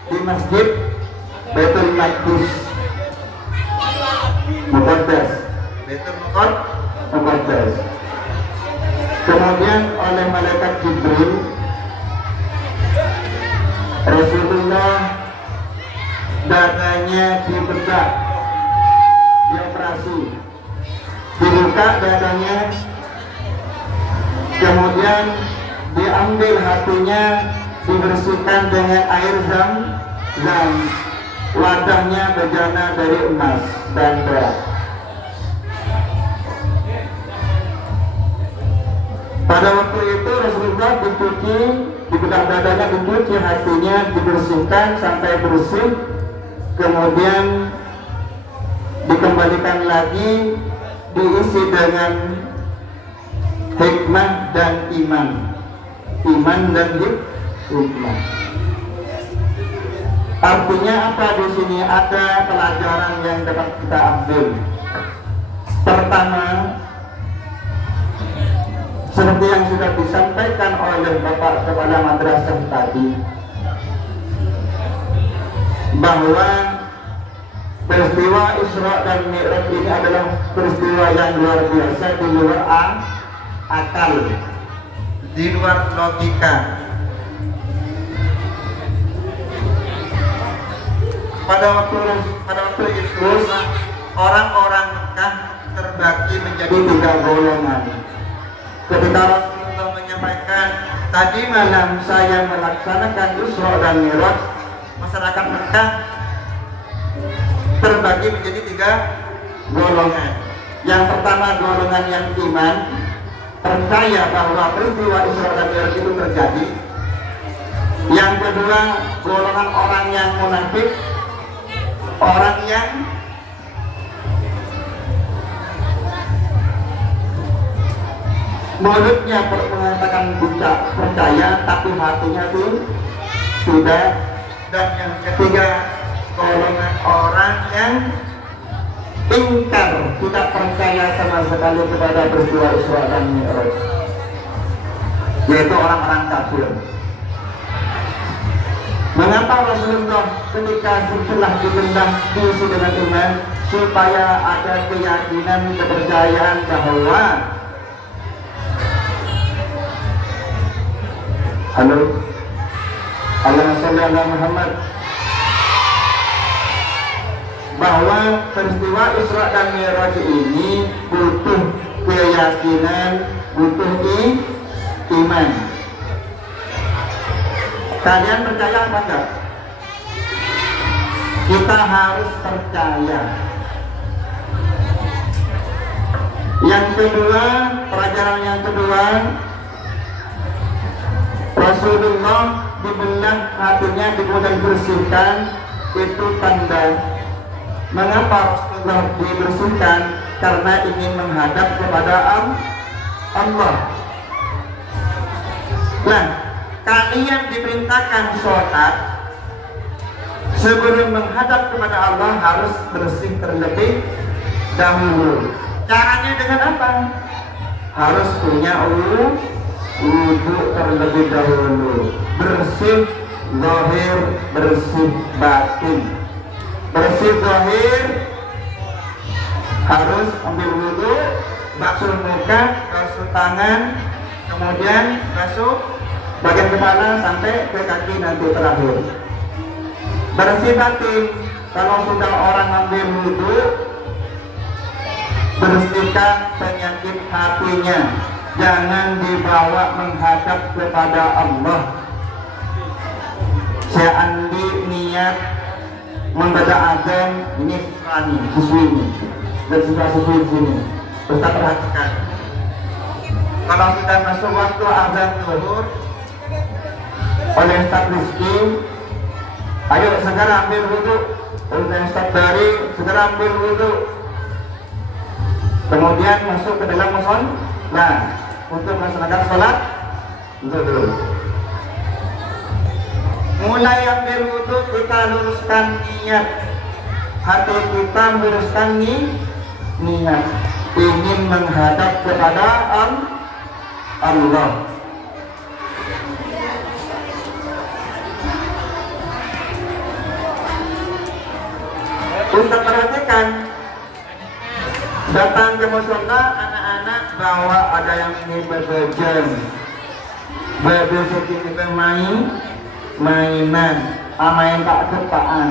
di masjid Baitul Maqdis Muqaddas. Baitul Muqaddas. Kemudian oleh malaikat Jibril Rasulullah dadanya dibedah, dioperasi, dibuka dadanya, kemudian diambil hatinya, dibersihkan dengan air zam-zam, wadahnya bejana dari emas dan perak. Pada waktu itu Rasulullah dicuci, dibedah dadanya, dicuci hatinya, dibersihkan sampai bersih, kemudian dikembalikan lagi, diisi dengan hikmah dan iman dan hikmah. Artinya apa di sini? Ada pelajaran yang dapat kita ambil. Pertama, seperti yang sudah disampaikan oleh Bapak Kepala Madrasah tadi, bahwa peristiwa Isra dan Mi'raj ini adalah peristiwa yang luar biasa, di luar akal, di luar logika. Pada waktu itu orang-orang Mekah terbagi menjadi 3 golongan. Ketika Rasulullah menyampaikan, tadi malam saya melaksanakan Isra dan Mi'raj, masyarakat Mekah terbagi menjadi 3 golongan. Yang pertama, golongan yang iman, percaya bahwa peristiwa Isra dan Mi'raj itu terjadi. Yang kedua, golongan orang yang munafik, orang yang mulutnya mengatakan percaya tapi hatinya itu tidak. Dan yang ketiga, golongan orang yang ingkar, tidak percaya sama sekali kepada peristiwa Isra dan Mi'raj, yaitu orang-orang kafir. Mengapa Rasulullah ketika setelah dibedah diisi dengan iman, supaya ada keyakinan, kepercayaan bahwa Allahumma sholli ala Muhammad, bahwa peristiwa Isra dan Mi'raj ini butuh keyakinan, butuh iman. Kalian percaya apa enggak? Kita harus percaya. Yang kedua, pelajaran yang kedua, Rasulullah dibelah hatinya kemudian bersihkan, itu tanda mengapa Rasulullah dibersihkan, karena ingin menghadap kepada Allah. Nah, kalian diperintahkan sholat, sebelum menghadap kepada Allah harus bersih terlebih dahulu. Caranya dengan apa? Harus punya wudhu terlebih dahulu, bersih zahir, bersih batin. Bersih zahir harus ambil wudhu, basuh muka, basuh tangan, kemudian basuh bagian kepala sampai ke kaki nanti terakhir. Bersih batin, kalau sudah orang ambil wudhu, bersihkan penyakit hatinya, jangan dibawa menghadap kepada Allah. Saya andi niat mendadak azan, ini Rani, siswi ini dan siswa-siswi di sini. Ustaz perhatikan, kalau sudah masuk waktu azan zuhur oleh Ustaz Rizki, ayo segera ambil wudhu. Oleh Ustaz Dari, segera ambil wudhu. Kemudian masuk ke dalam muson. Nah, untuk melaksanakan sholat zuhur. Mulai ambil wudhu, kita luruskan niat. Hati kita luruskan niat. Ingin menghadap kepada Allah. Ustaz perhatikan, datang ke musola anak-anak bawa ada yang ingin berbejen, sedikit mainan, main tak kepaan,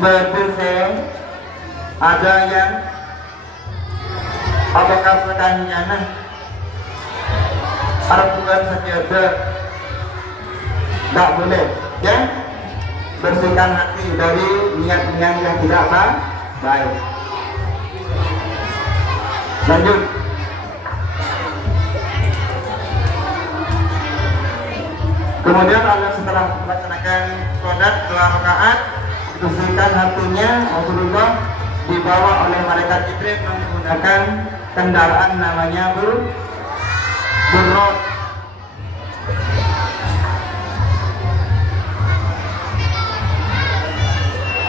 berbejen, ada yang apakah sekalinya nah, Arbuan saja tak boleh, ya. Bersihkan hati dari niat-niat yang tidak baik. Lanjut. Kemudian Allah setelah melaksanakan sholat 2 rakaat, bersihkan hatinya. Rasulullah dibawa oleh malaikat Jibril menggunakan kendaraan namanya buruk.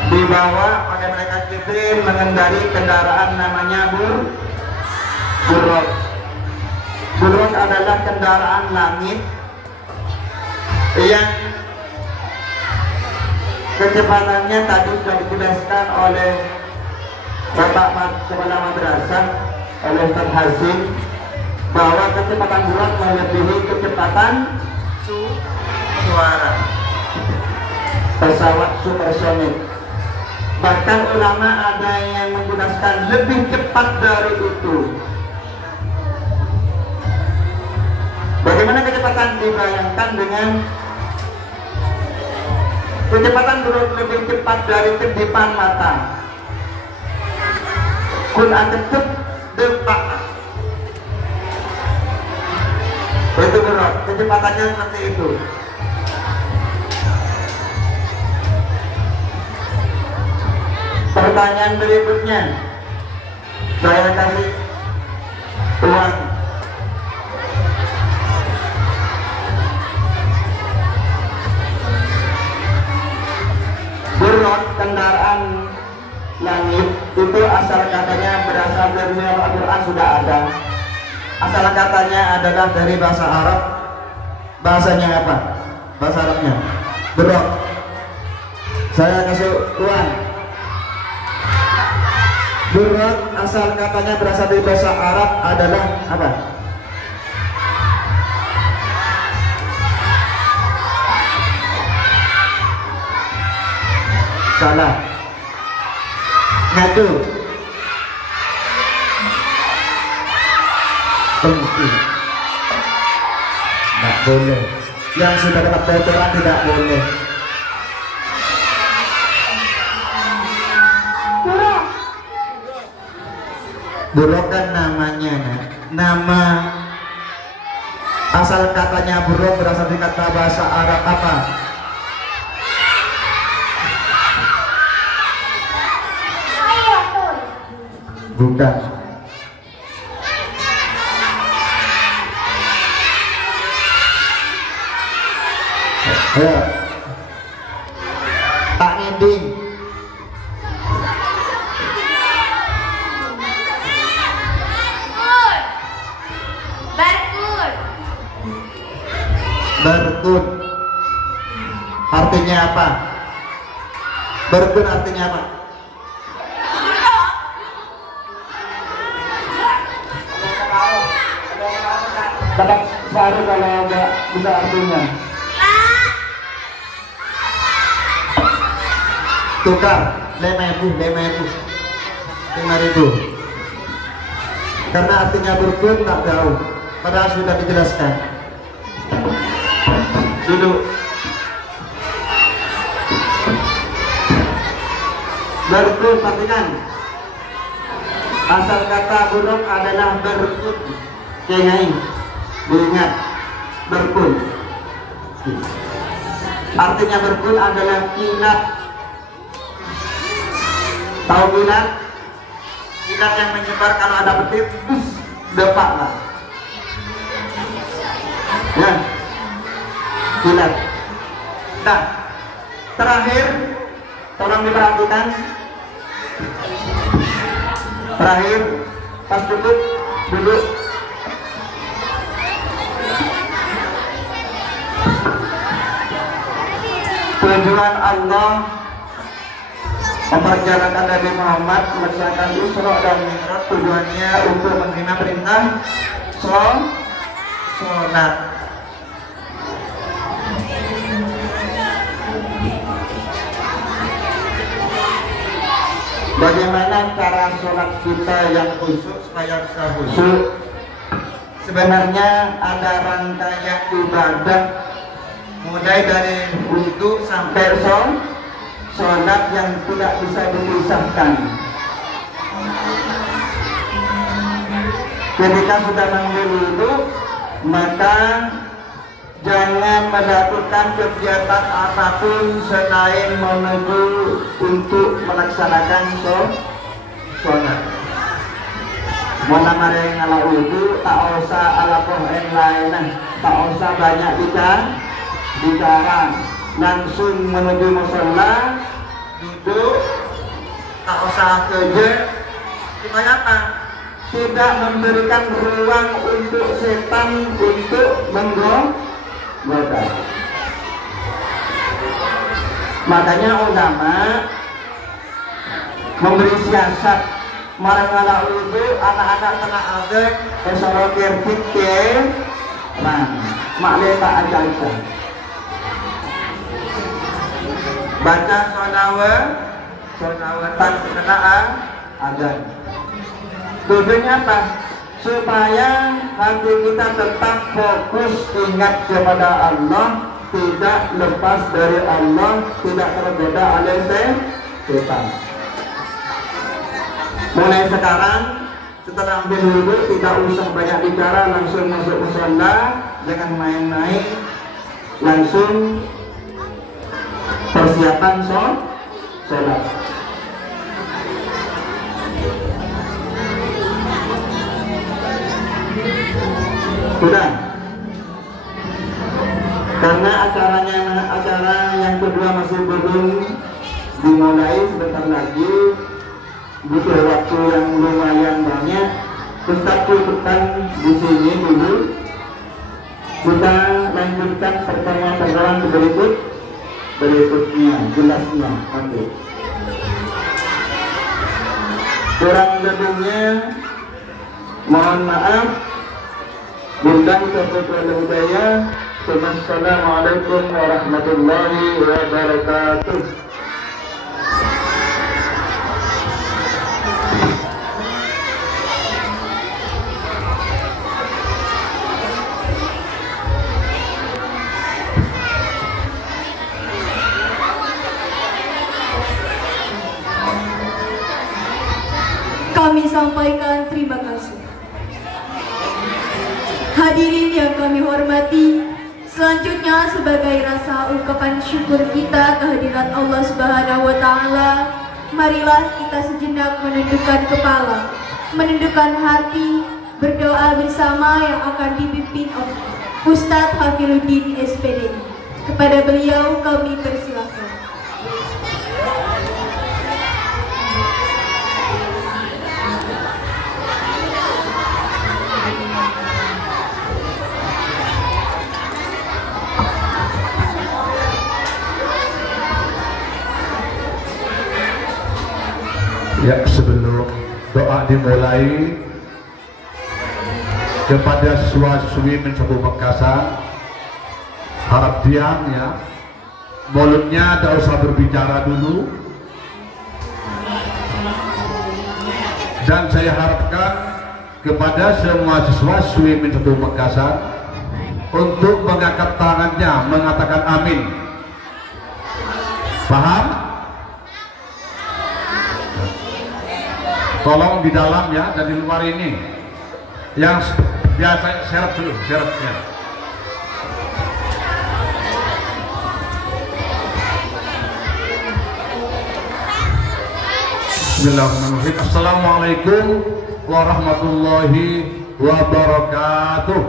Dibawa oleh malaikat Jibril mengendari kendaraan namanya buruk. Buruk adalah kendaraan langit yang kecepatannya tadi sudah dijelaskan oleh Bapak Kepala Madrasah, oleh Ustaz Hasim, bahwa kecepatan buruk melebihi kecepatan suara pesawat supersonik. Bahkan ulama ada yang menggunakan lebih cepat dari itu. Bagaimana kecepatan dibayangkan dengan kecepatan buruk lebih cepat dari kedipan mata. Kun aketep depak. Itu buruk, kecepatannya seperti itu. Pertanyaan berikutnya, saya kasih uang. Buruk kendaraan langit itu asal katanya berasal dari Al-Quran sudah ada. Asal katanya adalah dari bahasa Arab. Bahasanya apa? Bahasa Arabnya buruk. Saya kasih uang. Buruk asal katanya berasal dari bahasa Arab adalah apa? Salah. Ngatu. Penting. Tidak boleh. Yang sudah dapat doktorat tidak boleh. Buruk kan namanya, nah. Nama asal katanya buruk berasal dari kata bahasa Arab apa? Bukan. Ya. Tak ngeding. Berkun. Artinya apa? Berkun artinya apa? Dapat baru kalau nggak bisa artinya. Tukar 5.000. Karena artinya berkun tak tahu. Padahal sudah dijelaskan. Duduk. Berkun, perhatikan. Asal kata buruk adalah berkun. Kenai, diingat, berkun. Artinya berkun adalah kilat. Tahu kilat? Kilat yang menyebar kalau ada petir, depaklah. Ya, kilat. Nah, terakhir, tolong diperhatikan. Terakhir, pas duduk. Tujuan Allah memperjalankan Nabi Muhammad melaksanakan Isra dan Mi'raj, tujuannya untuk menerima perintah sholat. Bagaimana cara sholat kita yang khusyuk supaya bisa khusyuk? Sebenarnya ada rangkaian ibadah mulai dari wudu sampai sholat yang tidak bisa dipisahkan. Ketika sudah mengambil wudu, maka jangan melakukan kegiatan apapun selain menuju untuk melaksanakan sholat. Mana mari ngalah wudu, tak usah ala yang lain, tak usah banyak bicara, langsung menuju mushola, duduk, tak usah kerja. Supaya apa? Tidak memberikan ruang untuk setan untuk menggoda. Makanya ulama memberi siasat marang-marang wudu anak-anak kena azek kesorokir fikir makle tak aja. Baca sholawatan kenaan azan. Tujuannya apa? Supaya hati kita tetap fokus ingat kepada Allah, tidak lepas dari Allah, tidak tergoda oleh setan. Mulai sekarang setelah ambil wudu tidak usah banyak bicara, langsung masuk mushola, jangan main-main, langsung persiapan sholat. Sudah. Karena acara yang kedua masih belum dimulai, sebentar lagi butuh waktu yang lumayan banyak. Ustaz cukupkan di sini dulu. Kita lanjutkan pertemuan berikutnya jelasnya nanti. Kurang lebihnya mohon maaf. Billahi taufiq wal hidayah. Wassalamualaikum warahmatullahi wabarakatuh. Kami sampaikan terima kasih. Hadirin yang kami hormati, selanjutnya sebagai rasa ungkapan syukur kita kehadirat Allah Subhanahu wa taala, marilah kita sejenak menundukkan kepala, menundukkan hati, berdoa bersama yang akan dipimpin oleh Ustadz Hafiluddin SPDI. Kepada beliau kami persilakan. Ya, sebelum doa dimulai, kepada siswa-siswi mencoba Makassar, harap diam ya, mulutnya tidak usah berbicara dulu. Dan saya harapkan kepada semua siswa-siswi mencoba Makassar untuk mengangkat tangannya mengatakan amin. Paham? Tolong di dalam ya, dan di luar ini yang biasa serep dulu, serepnya. Bismillahirrahmanirrahim. Assalamualaikum warahmatullahi wabarakatuh.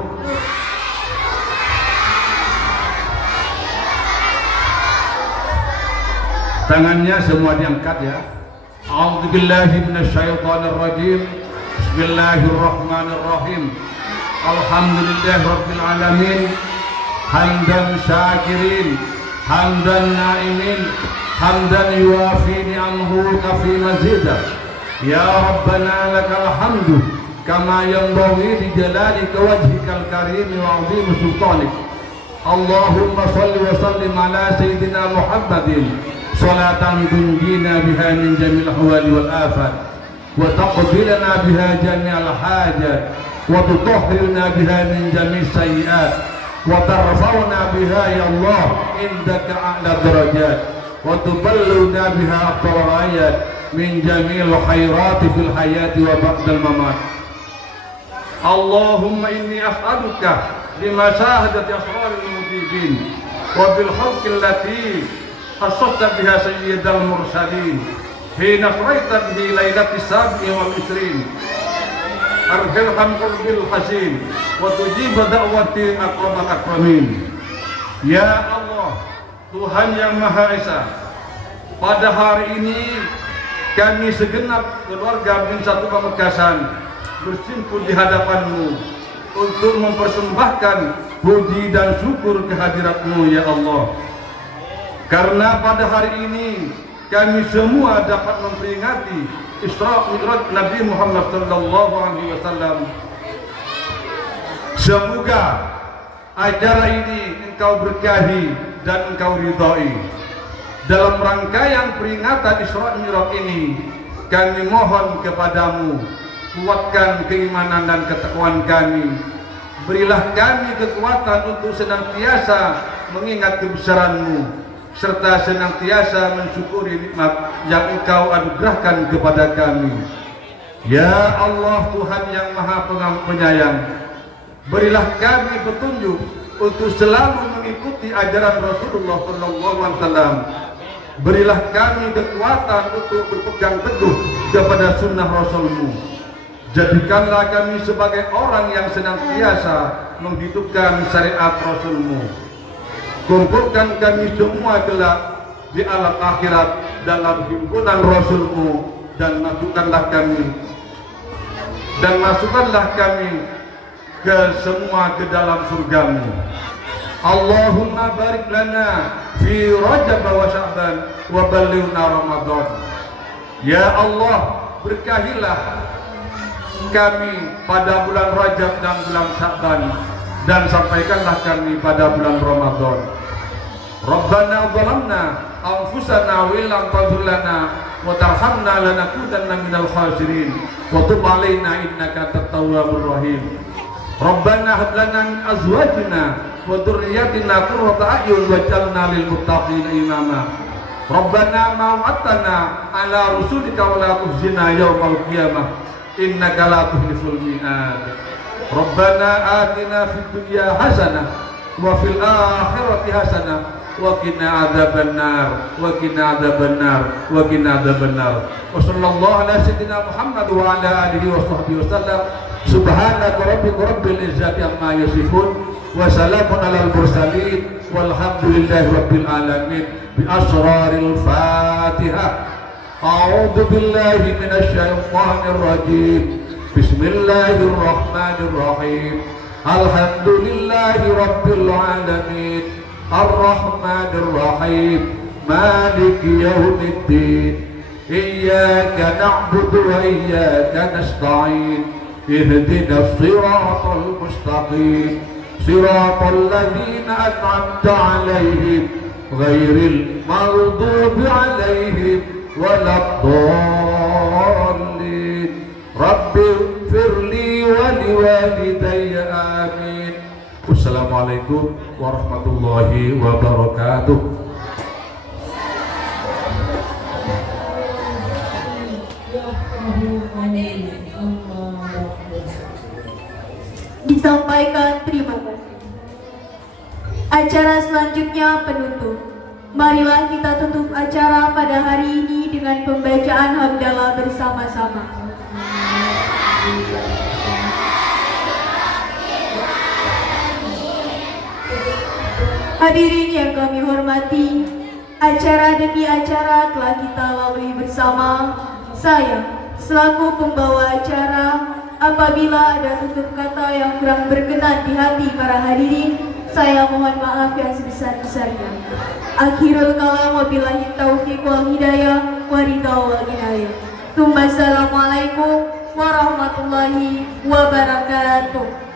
Tangannya semua diangkat ya. A'udzu billahi minasyaitonir rajim. Bismillahirrahmanirrahim. Alhamdulillahirabbil alamin. Hamdan syakirin, hamdan na'imin, hamdan yuwafi ni'amahu kafi mazidah. Ya Rabbana lakal hamdu kama yanbaghi li jalalika wajhikal karim wa 'azimi sultanik. Allahumma shalli wa sallim ala sayyidina Muhammadin salatan tunjina biha min jamil ahwali wal afat wa taqbilana biha jami'al hajat wa tutahhirna biha min jamil sayyiat wa tarfa'una biha ya Allah indaka a'la darajat wa tuballuna biha aqwal ayat min jamil khairati fil hayati wa ba'dal mamat. Allahumma inni as'aluka lima syahadati asraril mujibin wa bil khalqi allati khassatta biha sayyidal mursalin hina faraita bihi lailatis sab'i wal isrin arhilham bil hasin wa tujib da'wati akramat akramin. Ya Allah, Tuhan yang Maha Esa, pada hari ini kami segenap keluarga bin Satu Pamekasan bersimpul di hadapan-Mu untuk mempersembahkan puji dan syukur kehadirat-Mu ya Allah. Karena pada hari ini kami semua dapat memperingati Isra Mi'raj Nabi Muhammad sallallahu alaihi wasallam. Semoga acara ini Engkau berkahi dan Engkau ridhai. Dalam rangkaian peringatan Isra Mi'raj ini, kami mohon kepadamu, kuatkan keimanan dan ketakwaan kami. Berilah kami kekuatan untuk senantiasa mengingat kebesaran-Mu, serta senantiasa mensyukuri nikmat yang Engkau anugerahkan kepada kami. Ya Allah, Tuhan yang Maha Penyayang, berilah kami petunjuk untuk selalu mengikuti ajaran Rasulullah SAW. Berilah kami kekuatan untuk berpegang teguh kepada sunnah Rasul-Mu. Jadikanlah kami sebagai orang yang senantiasa menghidupkan syariat Rasul-Mu. Kumpulkan kami semua kelak di alam akhirat dalam himpunan Rasul-Mu, dan masukkanlah kami ke semua ke dalam surga-Mu. Allahumma barik lana fi Rajab wa Sya'ban wa ballighna Ramadan. Ya Allah, berkahilah kami pada bulan Rajab dan bulan Sya'ban, dan sampaikanlah kami pada bulan Ramadan. Rabbana zalamna anfusana wa illam taghfir lana wa tarhamna lanakunanna minal khasirin wa tub alaina innaka antat tawwabur rahim. Rabbana hab lana min azwajina wa dhurriyyatina qurrata a'yun waj'alna lil muttaqina imama. Rabbana ma wa'adtana ala rusulika wa la tukhzina yawmal qiyamah innaka la tukhliful mi'ad. Rabbana atina fid dunya hasanah wa fil akhirati hasanah wa qina adzabannar wa qina adzabannar wa qina adzabannar. Wa sallallahu ala sayyidina Muhammad wa ala alihi wa sahbihi wasallam. Subhanaka rabbika rabbil izzati amma yasifun wa salamun alal mursalin walhamdulillahi rabbil alamin. Bi asraril Fatihah. A'udzu billahi minasy syaithanir rajim. Bismillahirrahmanirrahim. Alhamdulillahi rabbil alamin. Ar-Rahmanir Rahim. Maliki yaumiddin. Iyyaka na'budu wa iyyaka nasta'in. Ihdinas siratal mustaqim. Siratal ladzina an'amta 'alaihim ghairil maghdubi 'alaihim waladdallin. Rabbighfirli wa liwalidayya amin. Wassalamualaikum warahmatullahi wabarakatuh. Disampaikan terima kasih. Acara selanjutnya penutup. Marilah kita tutup acara pada hari ini dengan pembacaan hamdalah bersama-sama. Hadirin yang kami hormati, acara demi acara telah kita lalui bersama. Saya selaku pembawa acara, apabila ada tutur kata yang kurang berkenan di hati para hadirin, saya mohon maaf yang sebesar-besarnya. Akhirul kalam, wabillahi taufiq wal hidayah, waridau wal inayah. Assalamualaikum warahmatullahi wabarakatuh.